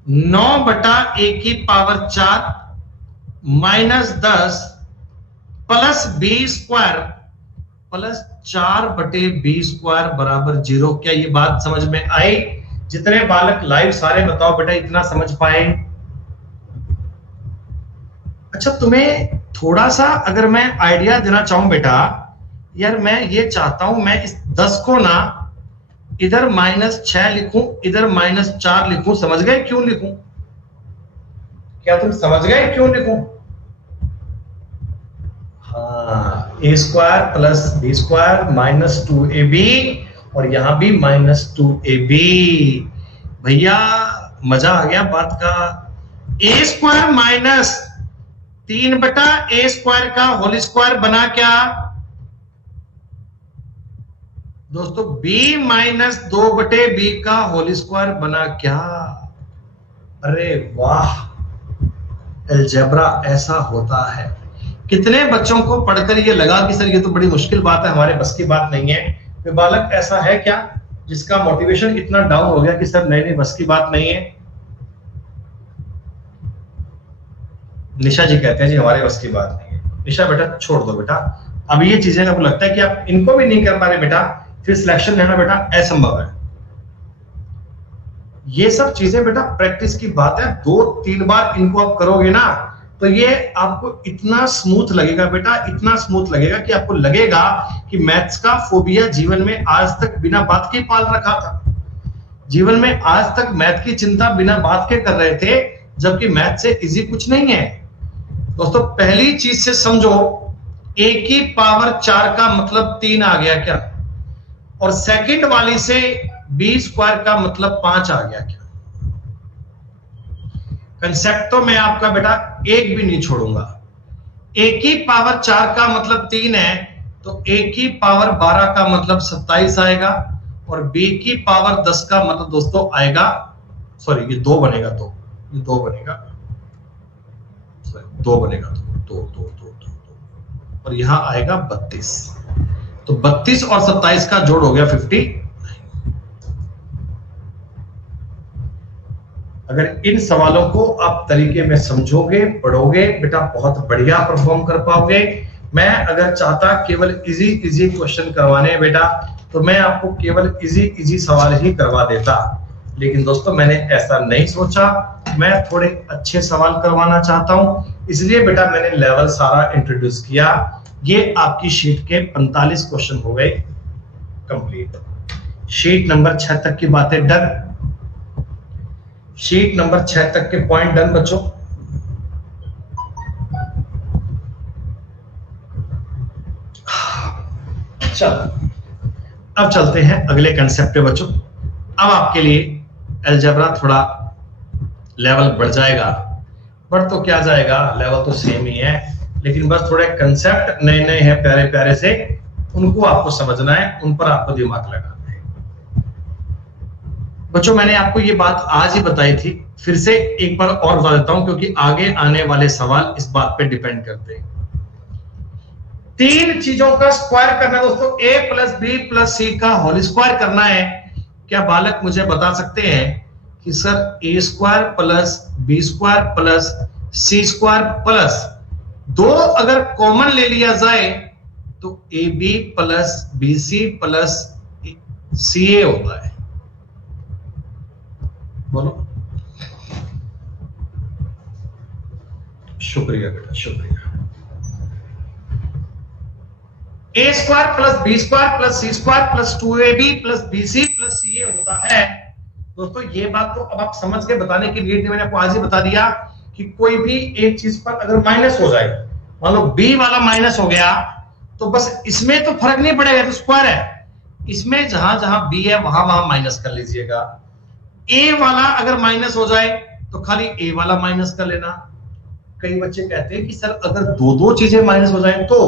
9 बटा a की power 4 minus 10 plus b square plus 4 बटे b स्क्वायर बराबर 0। क्या ये बात समझ में आई? जितने बालक लाइव सारे बताओ बेटा इतना समझ पाए। अच्छा तुम्हें थोड़ा सा अगर मैं आइडिया देना चाहूं बेटा, यार मैं ये चाहता हूं मैं इस 10 को ना इधर -6 लिखूं, इधर -4 लिखूं। समझ गए क्यों लिखूं? क्या तुम समझ गए क्यों लिखूं? हाँ, a square plus b square minus 2ab और यहां भी -2ab। भैया मजा आ गया बात का। a स्क्वायर माइनस 3 बटा a स्क्वायर का होल स्क्वायर बना क्या दोस्तों? b माइनस 2 बटे b का होल स्क्वायर बना क्या? अरे वाह, अलजेब्रा ऐसा होता है। कितने बच्चों को पढ़कर ये लगा कि सर ये तो बड़ी मुश्किल बात है, हमारे बस की बात नहीं है। कोई बालक ऐसा है क्या जिसका मोटिवेशन इतना डाउन हो गया कि सर नहीं बस की बात नहीं है? निशा जी कहते हैं जी हमारे बस की बात नहीं है। निशा बेटा छोड़ दो बेटा, अब ये चीजें आपको लगता है कि आप इनको भी नहीं कर पा रहे बेटा, फिर सिलेक्शन लेना बेटा असंभव है। ये सब चीजें बेटा प्रैक्टिस की बात है। 2-3 बार इनको आप करोगे ना तो ये आपको इतना स्मूथ लगेगा बेटा, इतना स्मूथ लगेगा कि आपको लगेगा कि मैथ्स का फोबिया जीवन में आज तक बिना बात के पाल रखा था। जीवन में आज तक मैथ की चिंता बिना बात के कर रहे थे, जबकि मैथ से इजी कुछ नहीं है दोस्तों। पहली चीज से समझो, a की पावर 4 का मतलब 3 आ गया क्या? और सेकंड वाली से b स्क्वायर का मतलब 5 आ गया क्या? कंसेप्ट तो मैं आपका बेटा एक भी नहीं छोड़ूंगा। a की पावर 4 का मतलब 3 है, तो a की पावर 12 का मतलब 27 आएगा और b की पावर 10 का मतलब दोस्तों आएगा, सॉरी ये 2 बनेगा, 2 ये 2 बनेगा, 2 बनेगा, 2 और यहां आएगा 32। तो 32 और 27 का जोड़ हो गया 50। अगर इन सवालों को आप तरीके में समझोगे, पढ़ोगे बेटा, बहुत बढ़िया परफॉर्म कर पाओगे। मैं अगर चाहता केवल इजी इजी क्वेश्चन करवाने बेटा, तो मैं आपको केवल इजी इजी सवाल ही करवा देता, लेकिन दोस्तों मैंने ऐसा नहीं सोचा। मैं थोड़े अच्छे सवाल करवाना चाहता हूं, इसलिए बेटा मैंने लेवल सारा इंट्रोड्यूस किया। ये आपकी शीट के 45 क्वेश्चन हो गए कंप्लीट। शीट नंबर 6 तक की बातें डन, शीट नंबर 6 तक के पॉइंट डन बच्चों। चलो अब चलते हैं अगले कंसेप्ट पे बच्चों। अब आपके लिए अलजेब्रा थोड़ा लेवल बढ़ जाएगा, बढ़ तो क्या जाएगा, लेवल तो सेम ही है, लेकिन बस थोड़े कंसेप्ट नए नए हैं प्यारे प्यारे से, उनको आपको समझना है, उन पर आपको दिमाग लगाना है। बच्चों मैंने आपको ये बात आज ही बताई थी, फिर से एक बार और बता देता हूं, क्योंकि आगे आने वाले सवाल इस बात पे डिपेंड करते हैं। 3 चीजों का स्क्वायर करना है दोस्तों, a plus B plus C का होल स्क्वायर करना है। क्या बालक मुझे बता सकते हैं कि sir A square plus B square plus C square plus 2 अगर कॉमन ले लिया जाए तो A B plus B C plus C A होता है? बोलो। शुक्रिया बेटा, शुक्रिया। A square plus B square plus C square plus 2ab plus bc plus ca होता है। दोस्तों ये बात तो अब आप समझ के बताने के लिए मैंने आपको आज ही बता दिया कि कोई भी एक चीज पर अगर माइनस हो जाए, मान लो b वाला माइनस हो गया, तो बस इसमें तो फर्क नहीं पड़ेगा, तो स्क्वायर है, इसमें जहां जहां b है वहां वहां माइनस कर लीजिएगा। a वाला अगर माइनस हो जाए तो खाली a वाला माइनस कर लेना। कई बच्चे कहते हैं कि सर अगर दो चीजें माइनस हो जाए तो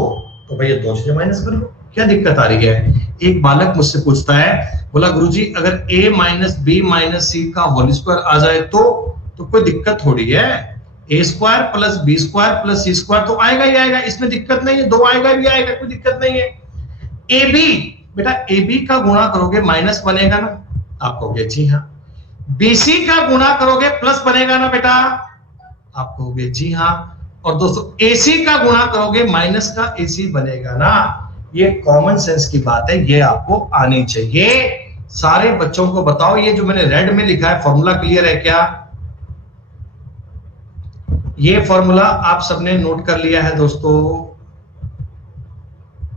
भैया 2 चीजें माइनस कर लो, क्या दिक्कत आ रही है? एक बालक मुझसे पूछता है, बोला गुरुजी अगर a माइनस बी माइनस सी का होल स्क्वायर आ जाए तो कोई दिक्कत थोड़ी है, A square plus B square plus C square तो आएगा ही आएगा, इसमें दिक्कत नहीं है, 2 आएगा भी आएगा, कोई दिक्कत नहीं है। ए बी बेटा, ए बी का गुणा करोगे माइनस बनेगा ना, आप कहोगे जी हाँ। बीसी का गुणा करोगे प्लस बनेगा ना बेटा, आप कहोगे जी हाँ। और दोस्तों एसी का गुणा करोगे माइनस का एसी बनेगा ना। ये कॉमन सेंस की बात है, ये आपको आनी चाहिए। सारे बच्चों को बताओ, ये जो मैंने रेड में लिखा है फॉर्मूला क्लियर है क्या? ये फॉर्मूला आप सबने नोट कर लिया है दोस्तों?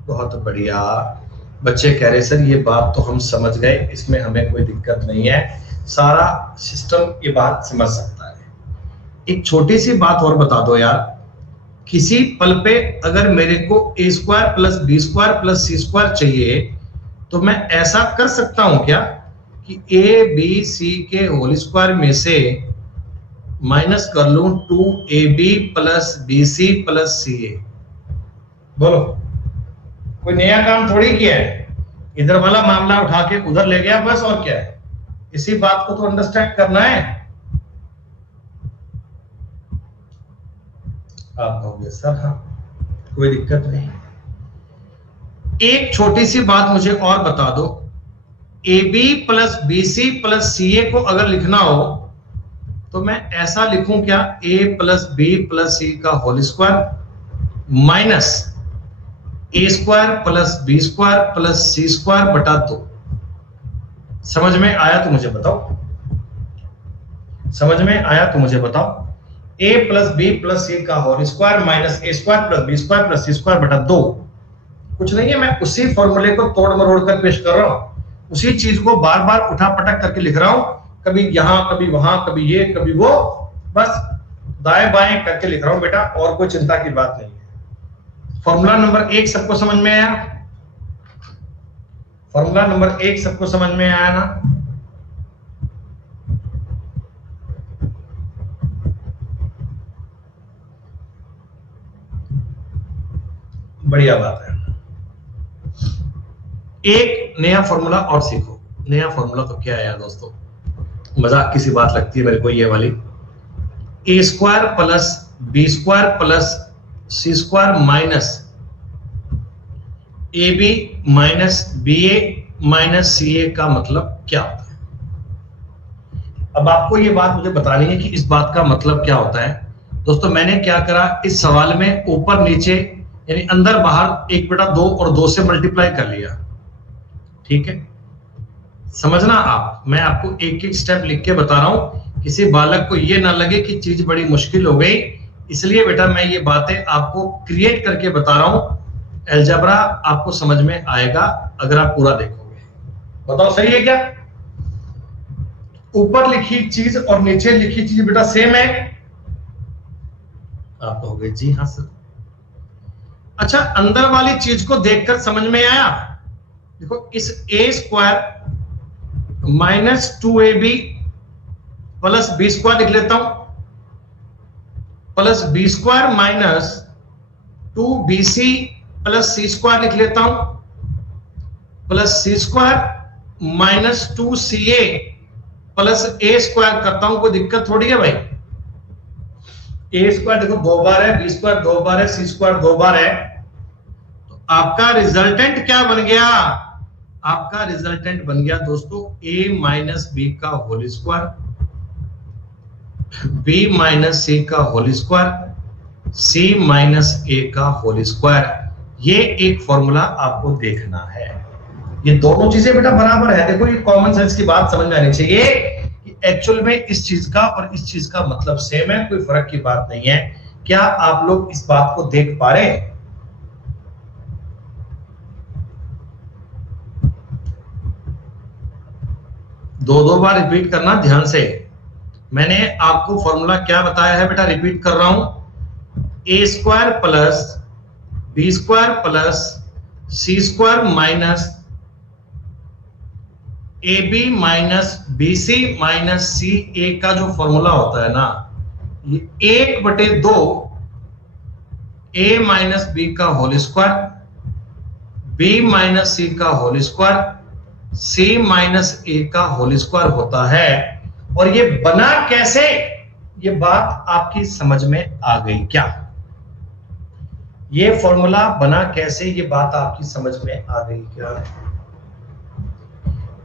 बहुत बढ़िया। बच्चे कह रहे सर ये बात तो हम समझ गए, इसमें हमें कोई दिक्कत नहीं है, सारा सिस्टम ये बात समझ सकता है। एक छोटी सी बात और बता दो यार, किसी पल पे अगर मेरे को A square plus B square plus C square चाहिए, तो मैं ऐसा कर सकता हूं क्या कि ए बी सी के होल स्क्वायर में से माइनस कर लूं 2ab plus bc plus ca? बोलो, कोई नया काम थोड़ी किया है, इधर वाला मामला उठा के उधर ले गया बस, और क्या है? इसी बात को तो अंडरस्टैंड करना है। आप कहोगे सर हाँ कोई दिक्कत नहीं। एक छोटी सी बात मुझे और बता दो, A B plus B C plus C A को अगर लिखना हो तो मैं ऐसा लिखूं क्या, A plus B plus C का whole square minus A square plus B square plus C square बटा 2। समझ में आया तो मुझे बताओ, समझ में आया तो मुझे बताओ। a plus B plus C का whole square minus A square plus B square plus C square बटा 2। कुछ नहीं है, मैं उसी फॉर्मूले को तोड़ मरोड़ कर पेश कर रहा हूं, उसी चीज को बार बार उठा पटक करके लिख रहा हूं, कभी यहां कभी वहां कभी ये कभी वो, बस दाएं बाएं करके लिख रहा हूं बेटा, और कोई चिंता की बात नहीं है। फॉर्मूला नंबर 1 सबको समझ में आया? फॉर्मूला नंबर 1 सबको समझ में आया ना? बढ़िया बात है। एक नया फॉर्मूला और सीखो। नया फॉर्मूला तो क्या है यार दोस्तों, मजाक की सी बात लगती है मेरे को ये वाली। A square plus B square plus C square minus A B minus B A minus C A का मतलब क्या होता है? अब आपको ये बात मुझे बतानी है कि इस बात का मतलब क्या होता है। दोस्तों मैंने क्या करा, इस सवाल में ऊपर नीचे यानी अंदर बाहर 1/2 और 2 से मल्टीप्लाई कर लिया। ठीक है, समझना आप, मैं आपको एक एक स्टेप लिख के बता रहा हूं, किसी बालक को ये ना लगे कि चीज बड़ी मुश्किल हो गई, इसलिए बेटा मैं ये बातें आपको क्रिएट करके बता रहा हूं। अलजेब्रा आपको समझ में आएगा अगर आप पूरा देखोगे। बताओ सही है क्या? ऊपर लिखी चीज और नीचे लिखी चीज बेटा सेम है? आप कहोगे जी हाँ सर। अच्छा, अंदर वाली चीज को देखकर समझ में आया? देखो, इस a² -2ab प्लस b² लिख लेता हूं, plus b² -2bc plus c² लिख लेता हूं, plus c² -2ca plus a² करता हूं। कोई दिक्कत थोड़ी है भाई। a² देखो 2 बार है, b² 2 बार है, c² 2 बार है, तो आपका रिजल्टेंट क्या बन गया? आपका रिजल्टेंट बन गया दोस्तों a - b का होल स्क्वायर, b - c का होल स्क्वायर, c - a का होल स्क्वायर। ये एक फॉर्मूला आपको देखना है। ये दोनों चीजें बेटा बराबर है। देखो, ये कॉमन सेंस की बात समझ में आनी चाहिए कि एक्चुअल में इस चीज का और इस चीज का मतलब सेम है, कोई फर्क की बात नहीं है। क्या आप लोग इस बात को देख पा रहे हैं? दो बार रिपीट करना ध्यान से। मैंने आपको फॉर्मूला क्या बताया है बेटा, रिपीट कर रहा हूं, a² plus b² plus c² minus ab minus bc minus ca का जो फॉर्मूला होता है ना, ये 1/2 a माइनस b का whole square, b minus c का whole square, c minus a का होल स्क्वायर होता है। और ये बना कैसे, ये बात आपकी समझ में आ गई क्या? ये फॉर्मूला बना कैसे, ये बात आपकी समझ में आ गई क्या?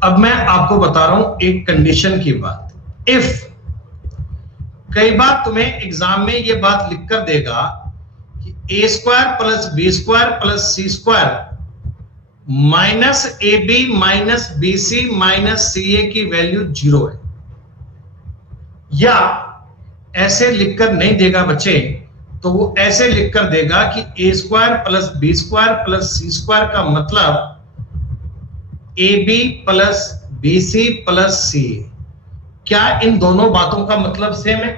अब मैं आपको बता रहा हूं एक कंडीशन की बात। इफ कई बार तुम्हें एग्जाम में ये बात लिखकर देगा कि a² plus b² plus c² minus ab minus bc minus ca की वैल्यू 0 है, या ऐसे लिखकर नहीं देगा बच्चे, तो वो ऐसे लिखकर देगा कि a² plus b² plus c² का मतलब ab plus bc plus ca। क्या इन दोनों बातों का मतलब सेम है?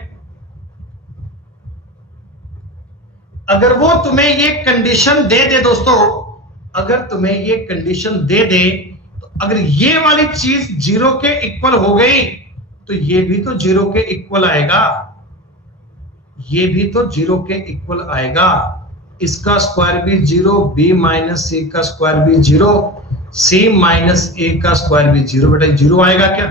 अगर वो तुम्हें ये कंडीशन दे दे दोस्तों, अगर तुम्हें ये कंडीशन दे दे, तो अगर ये वाली चीज 0 के इक्वल हो गई तो ये भी तो 0 के इक्वल आएगा, ये भी तो 0 के इक्वल आएगा। इसका स्क्वायर भी 0, b माइनस c का स्क्वायर भी 0, c माइनस a का स्क्वायर भी 0। बेटा 0 आएगा क्या?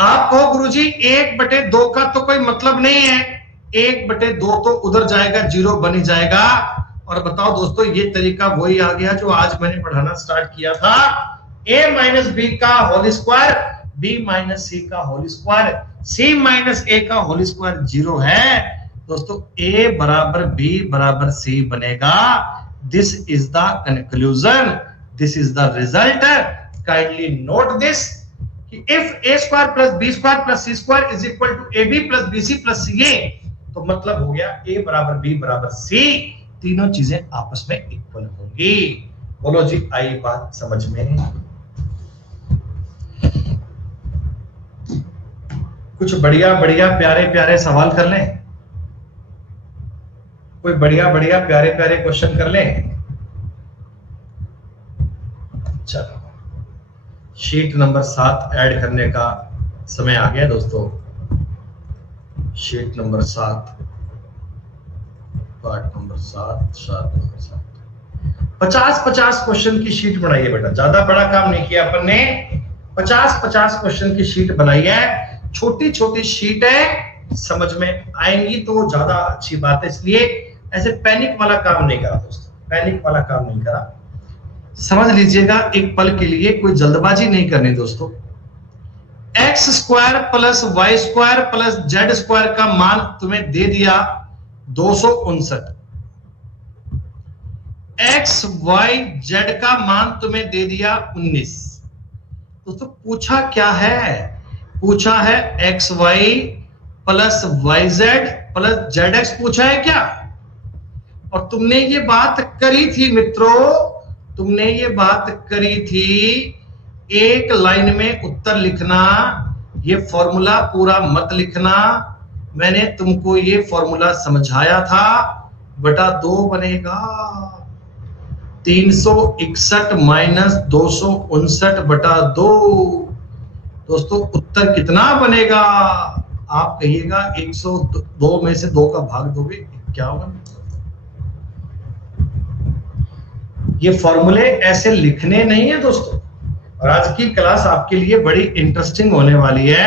आप कहो गुरुजी 1/2 का तो कोई मतलब नहीं है, 1/2 तो उधर जाएगा, 0 बन ही जाएगा। और बताओ दोस्तों, ये तरीका वही आ गया जो आज मैंने पढ़ाना स्टार्ट किया था, a माइनस b का whole square, b minus c का whole square, c minus a का होल स्क्वायर 0 है दोस्तों। a बराबर b बराबर c बनेगा। This is the conclusion, this is the result. Kindly note this कि if a² plus b² plus c² is equal to ab plus bc plus ca, तो मतलब हो गया a बराबर b बराबर c, तीनों चीजें आपस में इक्वल होंगी। बोलो जी, आई बात समझ में? कुछ बढ़िया बढ़िया प्यारे प्यारे सवाल कर लें, कोई बढ़िया बढ़िया प्यारे प्यारे क्वेश्चन कर लें। चलो, शीट नंबर 7 ऐड करने का समय आ गया दोस्तों। Sheet number 7, part number 7 50 question की शीट बनाई है बेटा, ज्यादा बड़ा काम नहीं किया अपन ने। 50 क्वेश्चन की शीट बनाई है, छोटी छोटी शीट है, समझ में आएंगी तो ज्यादा अच्छी बात है। इसलिए ऐसे पैनिक वाला काम नहीं करा दोस्तों, पैनिक वाला काम नहीं करा। समझ लीजिएगा एक पल के लिए, कोई जल्दबाजी नहीं करनी दोस्तों। X square plus Y square plus Z square का मान तुम्हें दे दिया 259। एक्स वाई जेड का मान तुम्हें दे दिया 19। दोस्तों पूछा क्या है? पूछा है X Y plus Y Z plus Z X पूछा है क्या? और तुमने ये बात करी थी मित्रों, तुमने ये बात करी थी, एक लाइन में उत्तर लिखना, ये फॉर्मूला पूरा मत लिखना। मैंने तुमको ये फॉर्मूला समझाया था, बटा 2 बनेगा 361 माइनस 259 बटा 2। दोस्तों उत्तर कितना बनेगा? आप कहिएगा 102 में से 2 का भाग दोगे क्या होगा? ये फॉर्मूले ऐसे लिखने नहीं है दोस्तों। और आज की क्लास आपके लिए बड़ी इंटरेस्टिंग होने वाली है।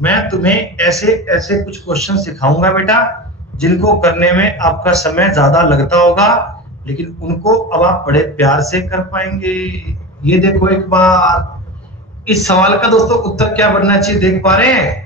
मैं तुम्हें ऐसे ऐसे कुछ क्वेश्चन सिखाऊंगा बेटा, जिनको करने में आपका समय ज्यादा लगता होगा, लेकिन उनको अब आप बड़े प्यार से कर पाएंगे। ये देखो एक बार, इस सवाल का दोस्तों उत्तर क्या बनना चाहिए, देख पा रहे हैं?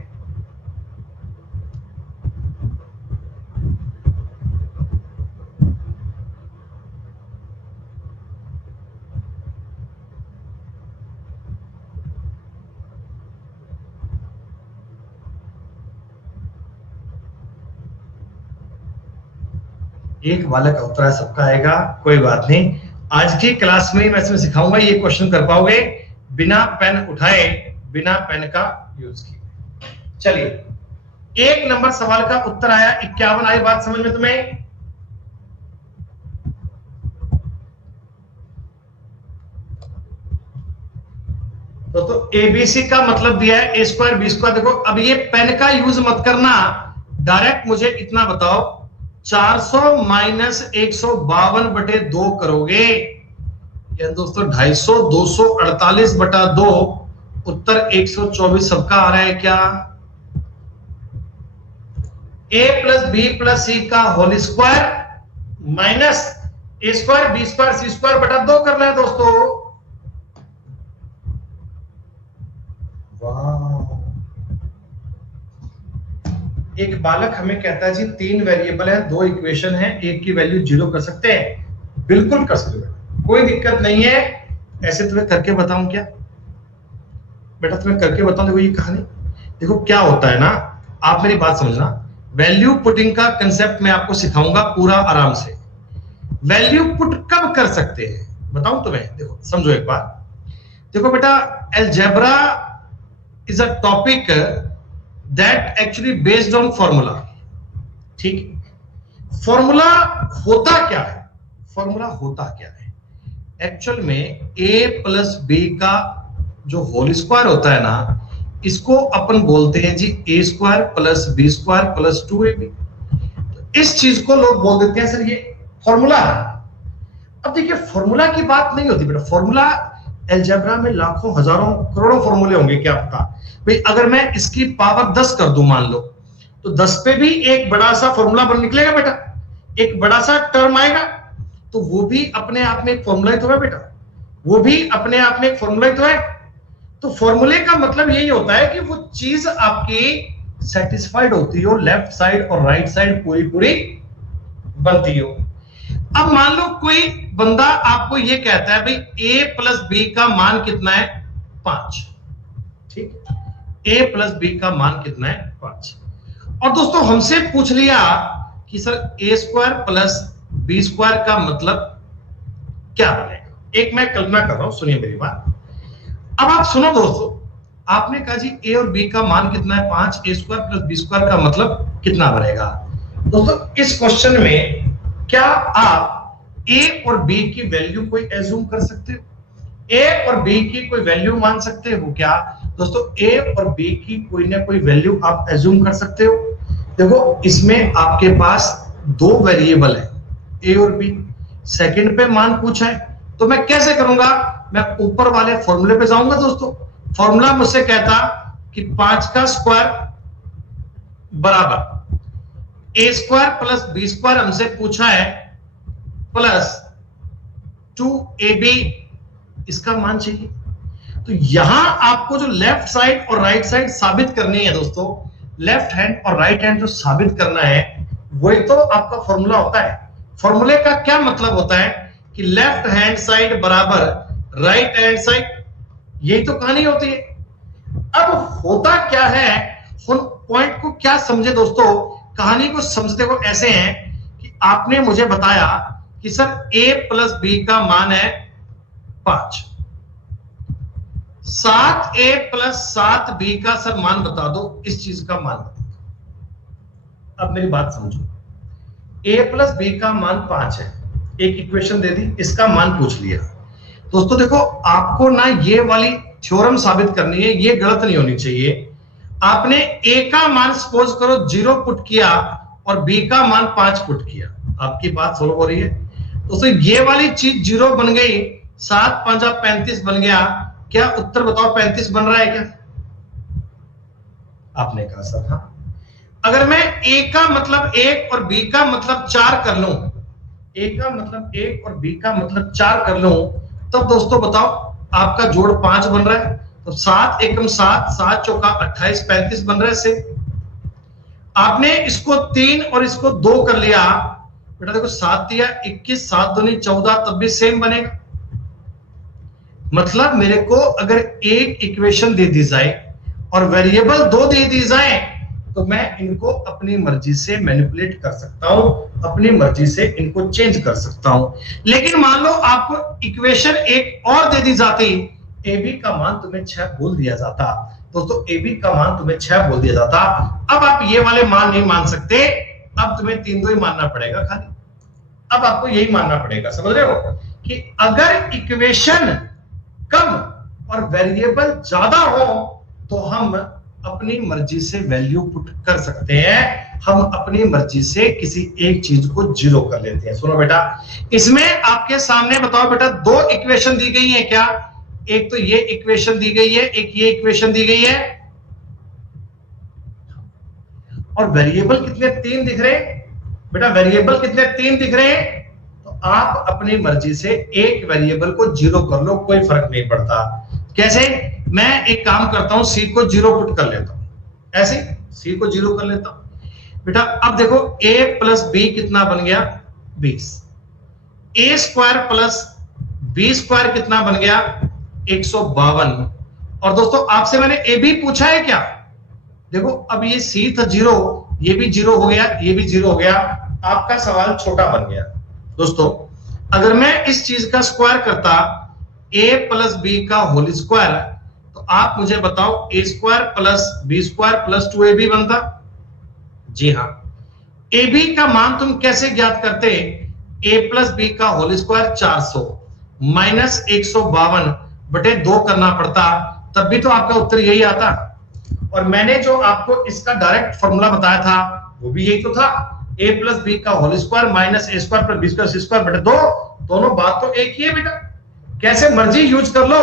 एक वाला का उत्तर सबका आएगा, कोई बात नहीं। आज की क्लास में मैं इसमें सिखाऊंगा, ये क्वेश्चन कर पाओगे बिना पेन उठाए, बिना पेन का यूज किए। चलिए, 1 नंबर सवाल का उत्तर आया 51। आई बात समझ में तुम्हें? तो एबीसी का मतलब दिया है ए स्क्वायर बी स्क्वायर। देखो अब ये पेन का यूज मत करना, डायरेक्ट मुझे इतना बताओ, 400 माइनस 152 बटे 2 करोगे या दोस्तों 250, 248 बटा 2, उत्तर 124 सबका आ रहा है क्या? A plus B plus C का whole square minus A square B square C square बटा 2 करना है दोस्तों। एक बालक हमें कहता है जी 3 वेरिएबल है, 2 इक्वेशन है, एक की वैल्यू 0 कर सकते हैं। बिल्कुल कर सकते हो, कोई दिक्कत नहीं है। ऐसे तुम्हें करके बताऊं क्या बेटा? तुम्हें करके बताऊं। देखो ये कहानी, देखो क्या होता है ना, आप मेरी बात समझना। वैल्यू पुटिंग का कंसेप्ट मैं आपको सिखाऊंगा पूरा आराम से। वैल्यू पुट कब कर सकते हैं बताऊं तुम्हें? देखो समझो एक बार। देखो बेटा, algebra is a topic that actually based on formula. ठीक है, फॉर्मूला होता क्या है? फॉर्मूला होता क्या है एक्चुअल में? a प्लस बी का जो होल स्क्वायर होता है ना, इसको अपन बोलते हैं जी A square plus B square plus 2ab। तो इस चीज को लोग बोल देते हैं सर ये फॉर्मूला है। अब देखिए फॉर्मूला की बात नहीं होती बेटा। फॉर्मूला अलजेब्रा में लाखों हजारों करोड़ों फॉर्मूले होंगे, क्या पता भाई। अगर मैं इसकी पावर 10 कर दूं मान लो, तो 10 पे भी एक बड़ा सा फॉर्मूला बन निकलेगा बेटा, एक बड़ा सा टर्म आएगा, तो वो भी अपने आप में एक फॉर्मूला ही तो है बेटा, वो भी अपने आप में एक फॉर्मूला ही तो है। तो फॉर्मूले का मतलब यही होता है कि वो चीज आपकी सेटिस्फाइड होती हो, लेफ्ट साइड और राइट साइड पूरी पूरी बनती हो। अब मान लो कोई बंदा आपको ये कहता है भाई a प्लस बी का मान कितना है? 5। ठीक है, a प्लस बी का मान कितना है? 5। और दोस्तों हमसे पूछ लिया कि sir A square plus B square का मतलब क्या बनेगा। एक मैं कल्पना कर रहा हूं, सुनिए मेरी बात। अब आप सुनो दोस्तों, आपने कहा जी ए और बी का मान कितना है? 5। ए स्क्वायर प्लस बी स्क्वायर का मतलब कितना बनेगा? दोस्तों इस क्वेश्चन में क्या आप a और b की वैल्यू कोई एज्यूम कर सकते हो? a और b की कोई वैल्यू मान सकते हो क्या? दोस्तों a और b की कोई ना कोई वैल्यू आप एज्यूम कर सकते हो। देखो इसमें आपके पास 2 वेरिएबल है, a और b। सेकंड पे मान पूछा है, तो मैं कैसे करूंगा? मैं ऊपर वाले फॉर्मूले पे जाऊंगा दोस्तों। फॉर्मूला मुझसे कहता कि 5 का स्क्वायर बराबर ए स्क्वायर प्लस बी स्क्वायर हमसे पूछा है प्लस 2ab, इसका मान चाहिए। तो तो यहां आपको जो लेफ्ट साइड और राइट साइड साबित करनी है दोस्तों, लेफ्ट हैंड और राइट हैंड जो साबित करना है वही तो आपका फॉर्मूला होता है। फॉर्मूले का क्या मतलब होता है कि लेफ्ट हैंड साइड बराबर राइट हैंड साइड, यही तो कहानी होती है। अब होता क्या है, पॉइंट को क्या समझे दोस्तों, कहानी को समझते को ऐसे है कि आपने मुझे बताया कि सर a प्लस बी का मान है 5, 7a प्लस 7b का सर मान बता दो, इस चीज का मान बता दो। अब मेरी बात समझो, a प्लस बी का मान 5 है, एक इक्वेशन दे दी, इसका मान पूछ लिया। दोस्तों देखो, आपको ना ये वाली थ्योरम साबित करनी है, ये गलत नहीं होनी चाहिए। आपने a का मान सपोज करो 0 पुट किया और b का मान 5 पुट किया, आपकी बात सोल्व हो रही है दोस्तों। ये वाली चीज 0 बन गई, 7 5 35 बन गया। क्या उत्तर बताओ 35 बन रहा है क्या? आपने कहा सर हाँ। अगर मैं a का मतलब 1 और b का मतलब 4 कर लूं, a का मतलब 1 और b का मतलब 4 कर लूं, तब दोस्तों बताओ आपका जोड़ 5 बन रहा है। तो 7 एकम 7, 7 चौका 28, 35 बन रहा है से। आपने इसको 3 और इसको 2 कर लिया, बेटा देखो 7 दिया 21, 7 दूनी 14, तब भी सेम बनेगा। मतलब मेरे को अगर एक इक्वेशन दे दी जाए और वेरिएबल 2 दे दी जाए तो मैं इनको अपनी मर्जी से मैनिपुलेट कर सकता हूं, अपनी मर्जी से इनको चेंज कर सकता हूं। लेकिन मान लो आपको इक्वेशन एक और दे दी जाती, ए बी का मान तुम्हें 6 बोल दिया जाता दोस्तों, ए बी का मान तुम्हें 6 बोल दिया जाता। अब आप ये वाले मान नहीं मान सकते, अब तुम्हें 3 2 ही मानना पड़ेगा खाली। अब आपको यही मानना पड़ेगा, समझ रहे हो, कि अगर इक्वेशन कम और वेरिएबल ज्यादा हो तो हम अपनी मर्जी से वैल्यू पुट कर सकते हैं, हम अपनी मर्जी से किसी एक चीज को 0 कर लेते हैं। सुनो बेटा, इसमें आपके सामने बताओ बेटा 2 इक्वेशन दी गई है क्या? एक तो ये इक्वेशन दी गई है, एक ये इक्वेशन दी गई है, और वेरिएबल कितने 3 दिख रहे हैं बेटा, वेरिएबल कितने 3 दिख रहे हैं। तो आप अपनी मर्जी से एक वेरिएबल को 0 कर लो, कोई फर्क नहीं पड़ता। कैसे? मैं एक काम करता हूं, सी को 0 पुट कर लेता हूं, ऐसे सी को 0 कर लेता हूं बेटा। अब देखो a प्लस बी कितना बन गया 20, a square plus B square कितना बन गया 152। और दोस्तों आपसे मैंने ए बी पूछा है क्या? देखो अब ये सी था 0, ये भी 0 हो गया, ये भी 0 हो गया, आपका सवाल छोटा बन गया। दोस्तों अगर मैं इस चीज का स्क्वायर करता a प्लस बी का होल स्क्वायर, तो आप मुझे बताओ a square plus B square plus 2ab बनता। जी हाँ, ab का मान तुम कैसे ज्ञात करते? a प्लस बी का होल स्क्वायर 400 माइनस 152 बटे 2 करना पड़ता, तब भी तो आपका उत्तर यही आता। और मैंने जो आपको इसका डायरेक्ट फॉर्मूला बताया था वो भी यही तो था, a प्लस बी का whole square minus A square plus B square C square बटे 2। दोनों बात तो एक ही है बेटा, कैसे मर्जी यूज कर लो,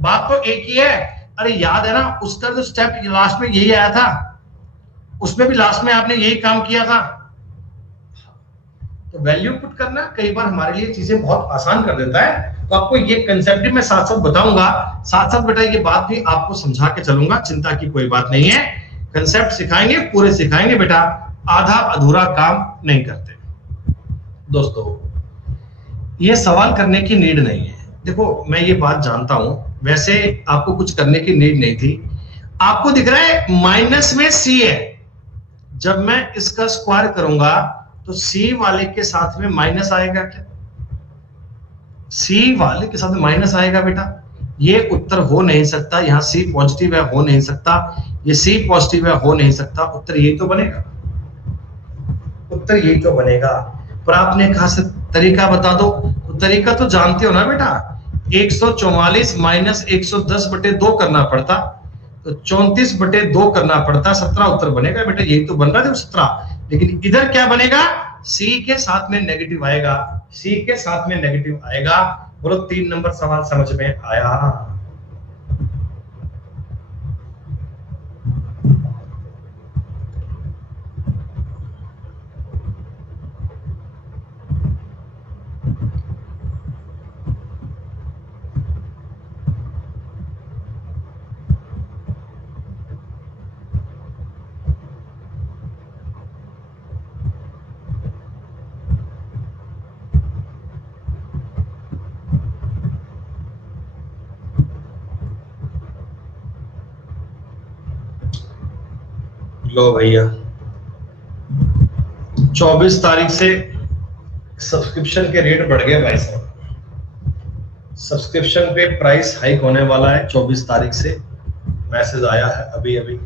बात तो एक ही है। अरे याद है ना उसका जो स्टेप लास्ट में यही आया था, उसमें भी लास्ट में आपने यही काम किया था। तो वैल्यू पुट करना कई बार हमारे लिए चीजें बहुत आसान कर देता है। तो आपको ये कंसेप्ट भी मैं साथ साथ बताऊंगा, साथ साथ बेटा ये बात भी आपको समझा के चलूंगा, चिंता की कोई बात नहीं है। कंसेप्ट सिखाएंगे, पूरे सिखाएंगे बेटा, आधा अधूरा काम नहीं करते। दोस्तों ये सवाल करने की नीड नहीं है, देखो मैं ये बात जानता हूं, वैसे आपको कुछ करने की नीड नहीं थी। आपको दिख रहा है माइनस में सी है, जब मैं इसका स्क्वायर करूंगा तो सी वाले के साथ में माइनस आएगा क्या? सी वाले के साथ में माइनस आएगा बेटा, ये उत्तर हो नहीं सकता। यहां सी पॉजिटिव है, हो नहीं सकता, ये सी पॉजिटिव है, हो नहीं सकता। उत्तर यही तो बनेगा, उत्तर यही तो बनेगा। पर आपने कहा से तरीका बता दो, तो तरीका तो जानते हो ना बेटा, 144 माइनस 110 बटे 2 करना पड़ता, तो 34 बटे 2 करना पड़ता, 17 उत्तर बनेगा बेटा, यही तो बन रहा था 17। लेकिन इधर क्या बनेगा, सी के साथ में नेगेटिव आएगा, सी के साथ में नेगेटिव आएगा। बोलो 3 नंबर सवाल समझ में आया? लो भैया 24 तारीख से सब्सक्रिप्शन के रेट बढ़ गए भाई साहब। सब्सक्रिप्शन पे प्राइस हाइक होने वाला है 24 तारीख से। मैसेज आया है अभी अभी,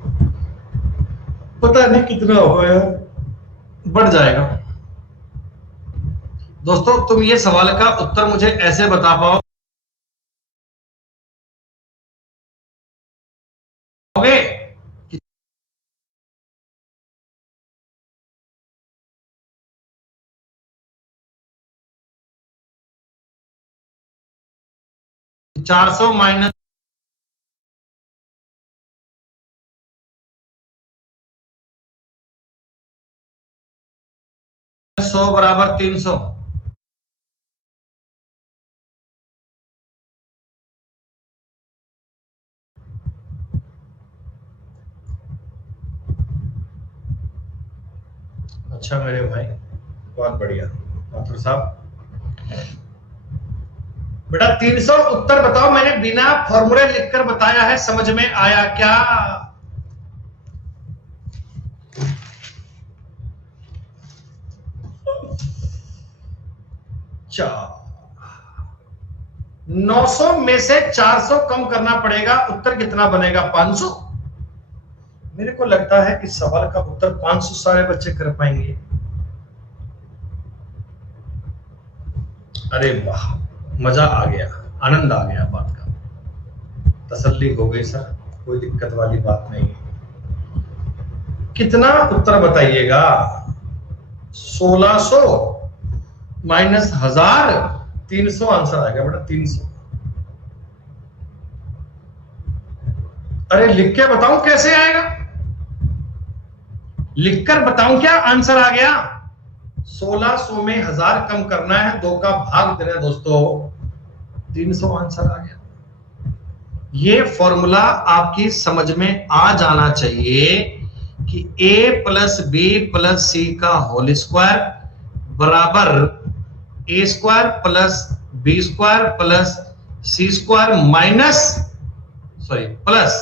पता नहीं कितना होगा यार, बढ़ जाएगा। दोस्तों तुम ये सवाल का उत्तर मुझे ऐसे बता पाओगे 400 माइनस 100 बराबर 300। अच्छा मेरे भाई, बहुत बढ़िया माथुर साहब। बेटा 300 उत्तर बताओ, मैंने बिना फॉर्मूले लिखकर बताया है, समझ में आया क्या? चार 900 में से 400 कम करना पड़ेगा, उत्तर कितना बनेगा? 500। मेरे को लगता है इस सवाल का उत्तर 500 सारे बच्चे कर पाएंगे। अरे वाह, मजा आ गया, आनंद आ गया, बात का तसल्ली हो गई सर, कोई दिक्कत वाली बात नहीं है। कितना उत्तर बताइएगा? 1600 माइनस 1000, 300 आंसर आएगा बेटा, 300। अरे लिख के बताऊं कैसे आएगा? लिखकर बताऊं क्या आंसर आ गया? 1600 में 1000 कम करना है, 2 का भाग देना है दोस्तों, 300 आंसर आ गया। ये फॉर्मूला आपकी समझ में आ जाना चाहिए कि a plus B plus C का होल स्क्वायर बराबर a square plus B square plus C square minus plus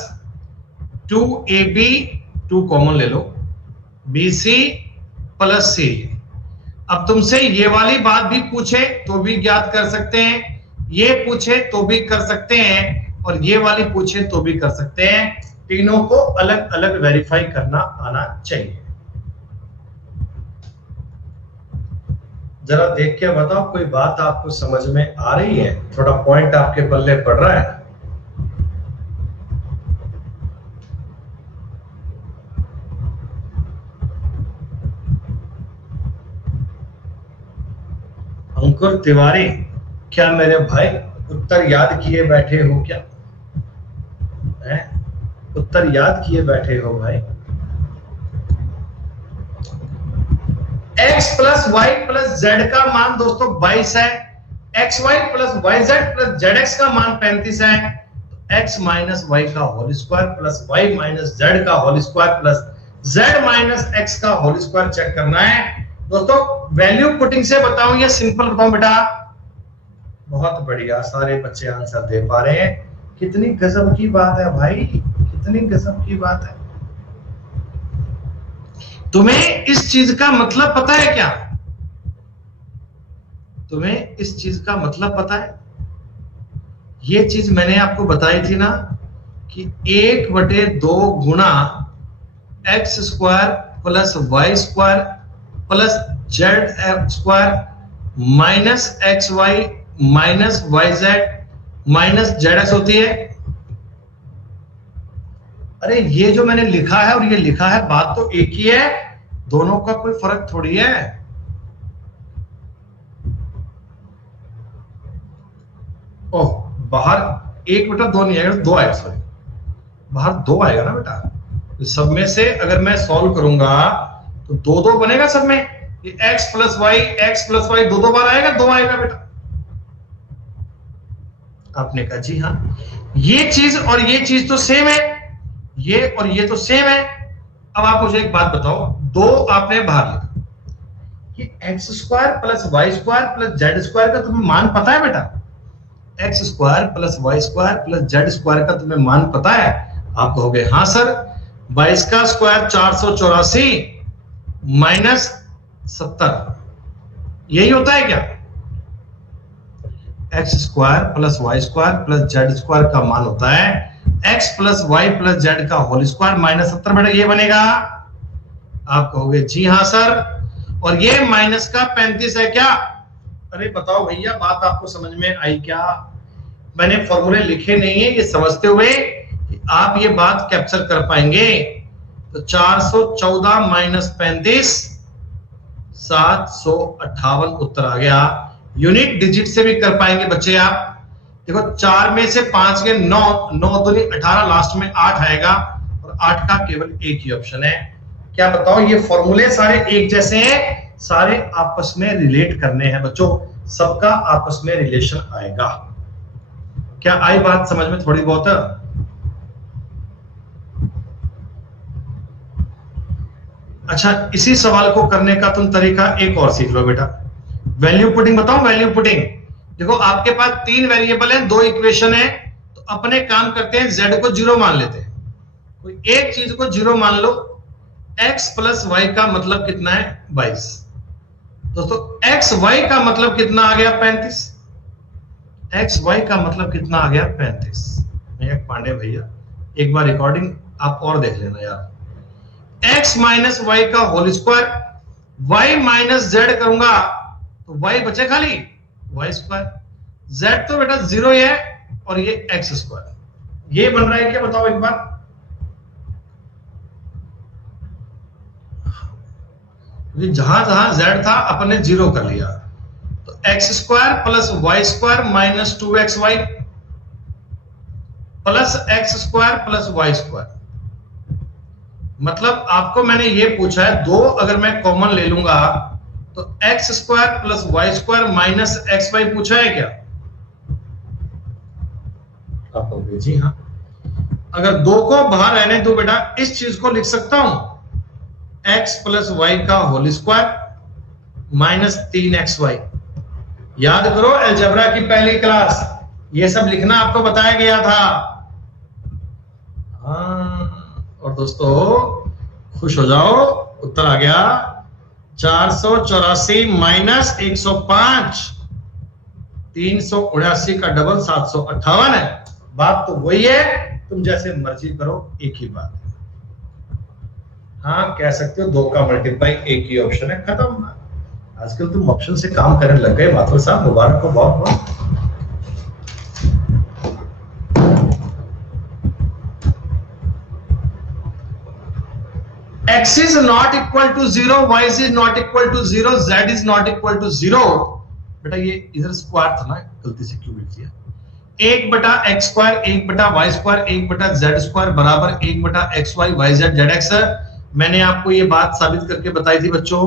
2ab, 2 common ले लो, bc प्लस सी। अब तुमसे ये वाली बात भी पूछे तो भी ज्ञात कर सकते हैं, ये पूछे तो भी कर सकते हैं, और ये वाली पूछे तो भी कर सकते हैं। तीनों को अलग अलग वेरीफाई करना आना चाहिए। जरा देख के बताओ, कोई बात आपको समझ में आ रही है? थोड़ा पॉइंट आपके पल्ले पड़ रहा है? अंकुर तिवारी, क्या मेरे भाई उत्तर याद किए बैठे हो क्या? है? उत्तर याद किए बैठे हो भाई? x plus Y plus Z का मान दोस्तों 22 है, X Y plus Y Z plus Z X का मान 35 है, x माइनस वाई का whole square plus Y minus Z का whole square plus Z minus X का होल स्क्वायर चेक करना है दोस्तों। वैल्यू पुटिंग से बताऊं या सिंपल बताऊं बेटा? बहुत बढ़िया, सारे बच्चे आंसर दे पा रहे हैं। कितनी गजब की बात है भाई, कितनी गजब की बात है। तुम्हें इस चीज का मतलब पता है क्या? तुम्हें इस चीज का मतलब पता है? ये चीज मैंने आपको बताई थी ना कि 1/2 गुणा X square plus Y square plus Z square minus X Y minus Y Z minus Z X होती है। अरे ये जो मैंने लिखा है और ये लिखा है, बात तो एक ही है, दोनों का कोई फर्क थोड़ी है। ओह, बाहर 1/2 नहीं आएगा, 2 आएगा, सॉरी बाहर 2 आएगा ना बेटा। तो सब में से अगर मैं सॉल्व करूंगा तो 2 बनेगा सब में। ये x प्लस वाई 2 बार आएगा, 2 आएगा बेटा। आपने कहा जी हाँ, ये चीज और ये चीज तो सेम है, ये और ये तो सेम है। अब आप मुझे एक बात बताओ, 2 आपने बाहर लिखा, ये X square plus Y square plus Z square का तुम्हें मान पता है बेटा? X square plus Y square plus Z square का तुम्हें मान पता है? आप कहोगे हाँ सर। 22 का स्क्वायर 484 माइनस 70, यही होता है क्या? X square plus Y square plus Z square का मान होता है X plus Y plus Z का होल स्क्वायर माइनस 70। बेटा ये बनेगा। आप कहोगे जी हाँ सर, और ये माइनस का 35 है क्या? अरे बताओ भैया, बात आपको समझ में आई क्या? मैंने फॉर्मूले लिखे नहीं है, ये समझते हुए कि आप ये बात कैप्चर कर पाएंगे। तो 414 माइनस 35 758 उत्तर आ गया। यूनिट डिजिट से भी कर पाएंगे बच्चे आप। देखो 4 में से 5 के 9, 9 दूनी 18, लास्ट में 8 आएगा और 8 का केवल एक ही ऑप्शन है। क्या बताओ, ये फॉर्मूले सारे एक जैसे हैं, सारे आपस में रिलेट करने हैं बच्चों, सबका आपस में रिलेशन आएगा। क्या आई बात समझ में थोड़ी बहुत? अच्छा, इसी सवाल को करने का तुम तरीका एक और सीख लो बेटा। वैल्यू पुटिंग बताओ, वैल्यू पुटिंग। देखो आपके पास 3 वेरिएबल है, 2 इक्वेशन है, तो अपने काम करते हैं, z को 0 मान लेते हैं। कोई एक चीज को 0 मान लो। x प्लस वाई का मतलब कितना है? 22। दोस्तों एक्स वाई का मतलब कितना आ गया? 35। एक्स वाई का मतलब कितना आ गया? 35। एक पांडे भैया, एक बार रिकॉर्डिंग आप और देख लेना यार। x माइनस वाई का whole square, y minus Z करूंगा तो y बचे खाली वाई स्क्वायर, z तो बेटा 0 ही है, और ये एक्स स्क्वायर। ये बन रहा है क्या बताओ एक बार? जहां जहां z था अपने 0 कर लिया, तो X square plus Y square minus 2xy plus X square plus Y square. मतलब आपको मैंने ये पूछा है, 2 अगर मैं कॉमन ले लूंगा तो X square plus Y square minus X Y पूछा है क्या? आप कहोगे जी हाँ। अगर 2 को बाहर रहने दो बेटा, इस चीज को लिख सकता हूं, एक्स प्लस वाई का होल स्क्वायर माइनस 3xy। याद करो अलजेब्रा की पहली क्लास, ये सब लिखना आपको बताया गया था। और दोस्तों खुश हो जाओ, उत्तर आ गया 484 माइनस 105, 379 का डबल 758 है। बात तो वही है, तुम जैसे मर्जी करो, एक ही बात है। हाँ कह सकते हो 2 का मल्टीप्लाई एक ही ऑप्शन है, खत्म। आजकल तुम ऑप्शन से काम करने लग गए माथुर साहब, मुबारक हो बहुत बहुत। x is not equal to 0, y is not equal to 0, z is not equal to 0। बेटा ये इधर स्क्वायर था ना, गलती से क्यों लिख दिया? 1 बटा एक्स स्क्वायर 1 बटा वाई स्क्वायर 1 बटा जेड स्क्वायर बराबर 1 बटा X Y Y Z Z X. मैंने आपको ये बात साबित करके बताई थी बच्चों।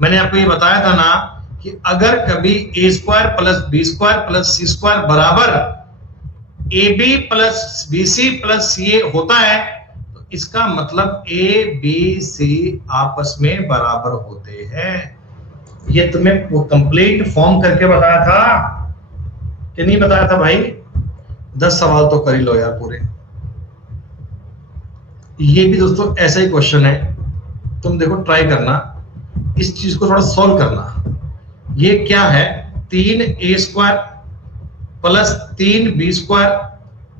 मैंने आपको ये बताया था ना कि अगर कभी A square plus B square plus C square बराबर A B plus B C plus C A होता है, तो इसका मतलब ए बी सी आपस में बराबर होते हैं। ये तुम्हें वो कंप्लीट फॉर्म करके बताया था कि नहीं बताया था भाई? 10 सवाल तो कर ही लो यार पूरे। ये भी दोस्तों ऐसा ही क्वेश्चन है, तुम देखो ट्राई करना, इस चीज को थोड़ा सॉल्व करना। ये क्या है? 3a square plus 3b square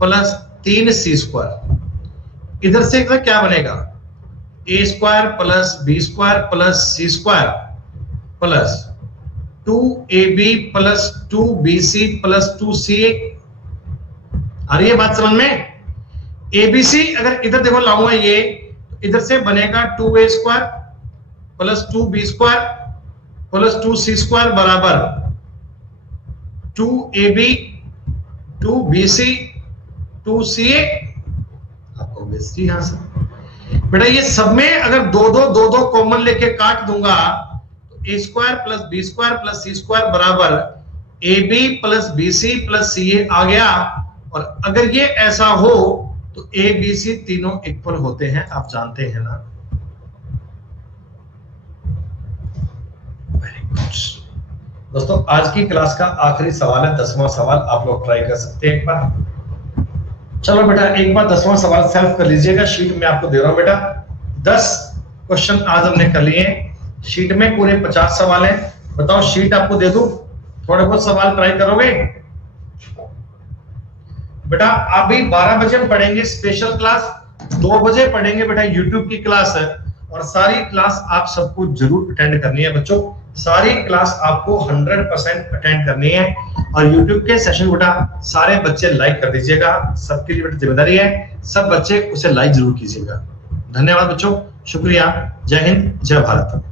plus 3c square. इधर से क्या बनेगा? a square plus b square plus c square plus 2ab plus 2bc plus 2ca। आ रही है बात समझ में? एबीसी अगर इधर देखो लाऊंगा ये, इधर से बनेगा 2a square plus 2b square plus 2c square बराबर 2ab 2bc 2ca। आपको बेसिक यहां से बेटा ये सब में अगर दो कॉमन लेके काट दूंगा तो a square plus b square plus c square बराबर ab plus bc plus ca आ गया। और अगर ये ऐसा हो तो ए बी सी तीनों इक्वल होते हैं, आप जानते हैं ना। वेरी गुड दोस्तों, आज की क्लास का आखिरी सवाल है, 10वां सवाल। आप लोग ट्राई कर सकते हैं एक बार। चलो बेटा एक बार 10वां सवाल सेल्फ कर लीजिएगा, शीट में आपको दे रहा हूं बेटा। 10 क्वेश्चन आज हमने कर लिए हैं, शीट में पूरे 50 सवाल हैं। बताओ शीट आपको दे दूं, थोड़े बहुत सवाल ट्राई करोगे? बेटा अभी 12 बजे हम पढ़ेंगे स्पेशल क्लास, 2 बजे पढ़ेंगे बेटा यूट्यूब की क्लास है, और सारी क्लास आप सबको जरूर अटेंड करनी है बच्चों। सारी क्लास आपको 100% अटेंड करनी है, और यूट्यूब के सेशन बेटा सारे बच्चे लाइक कर दीजिएगा, सबके लिए बेटा जिम्मेदारी है, सब बच्चे उसे लाइक जरूर कीजिएगा। धन्यवाद बच्चों, शुक्रिया, जय हिंद, जय भारत।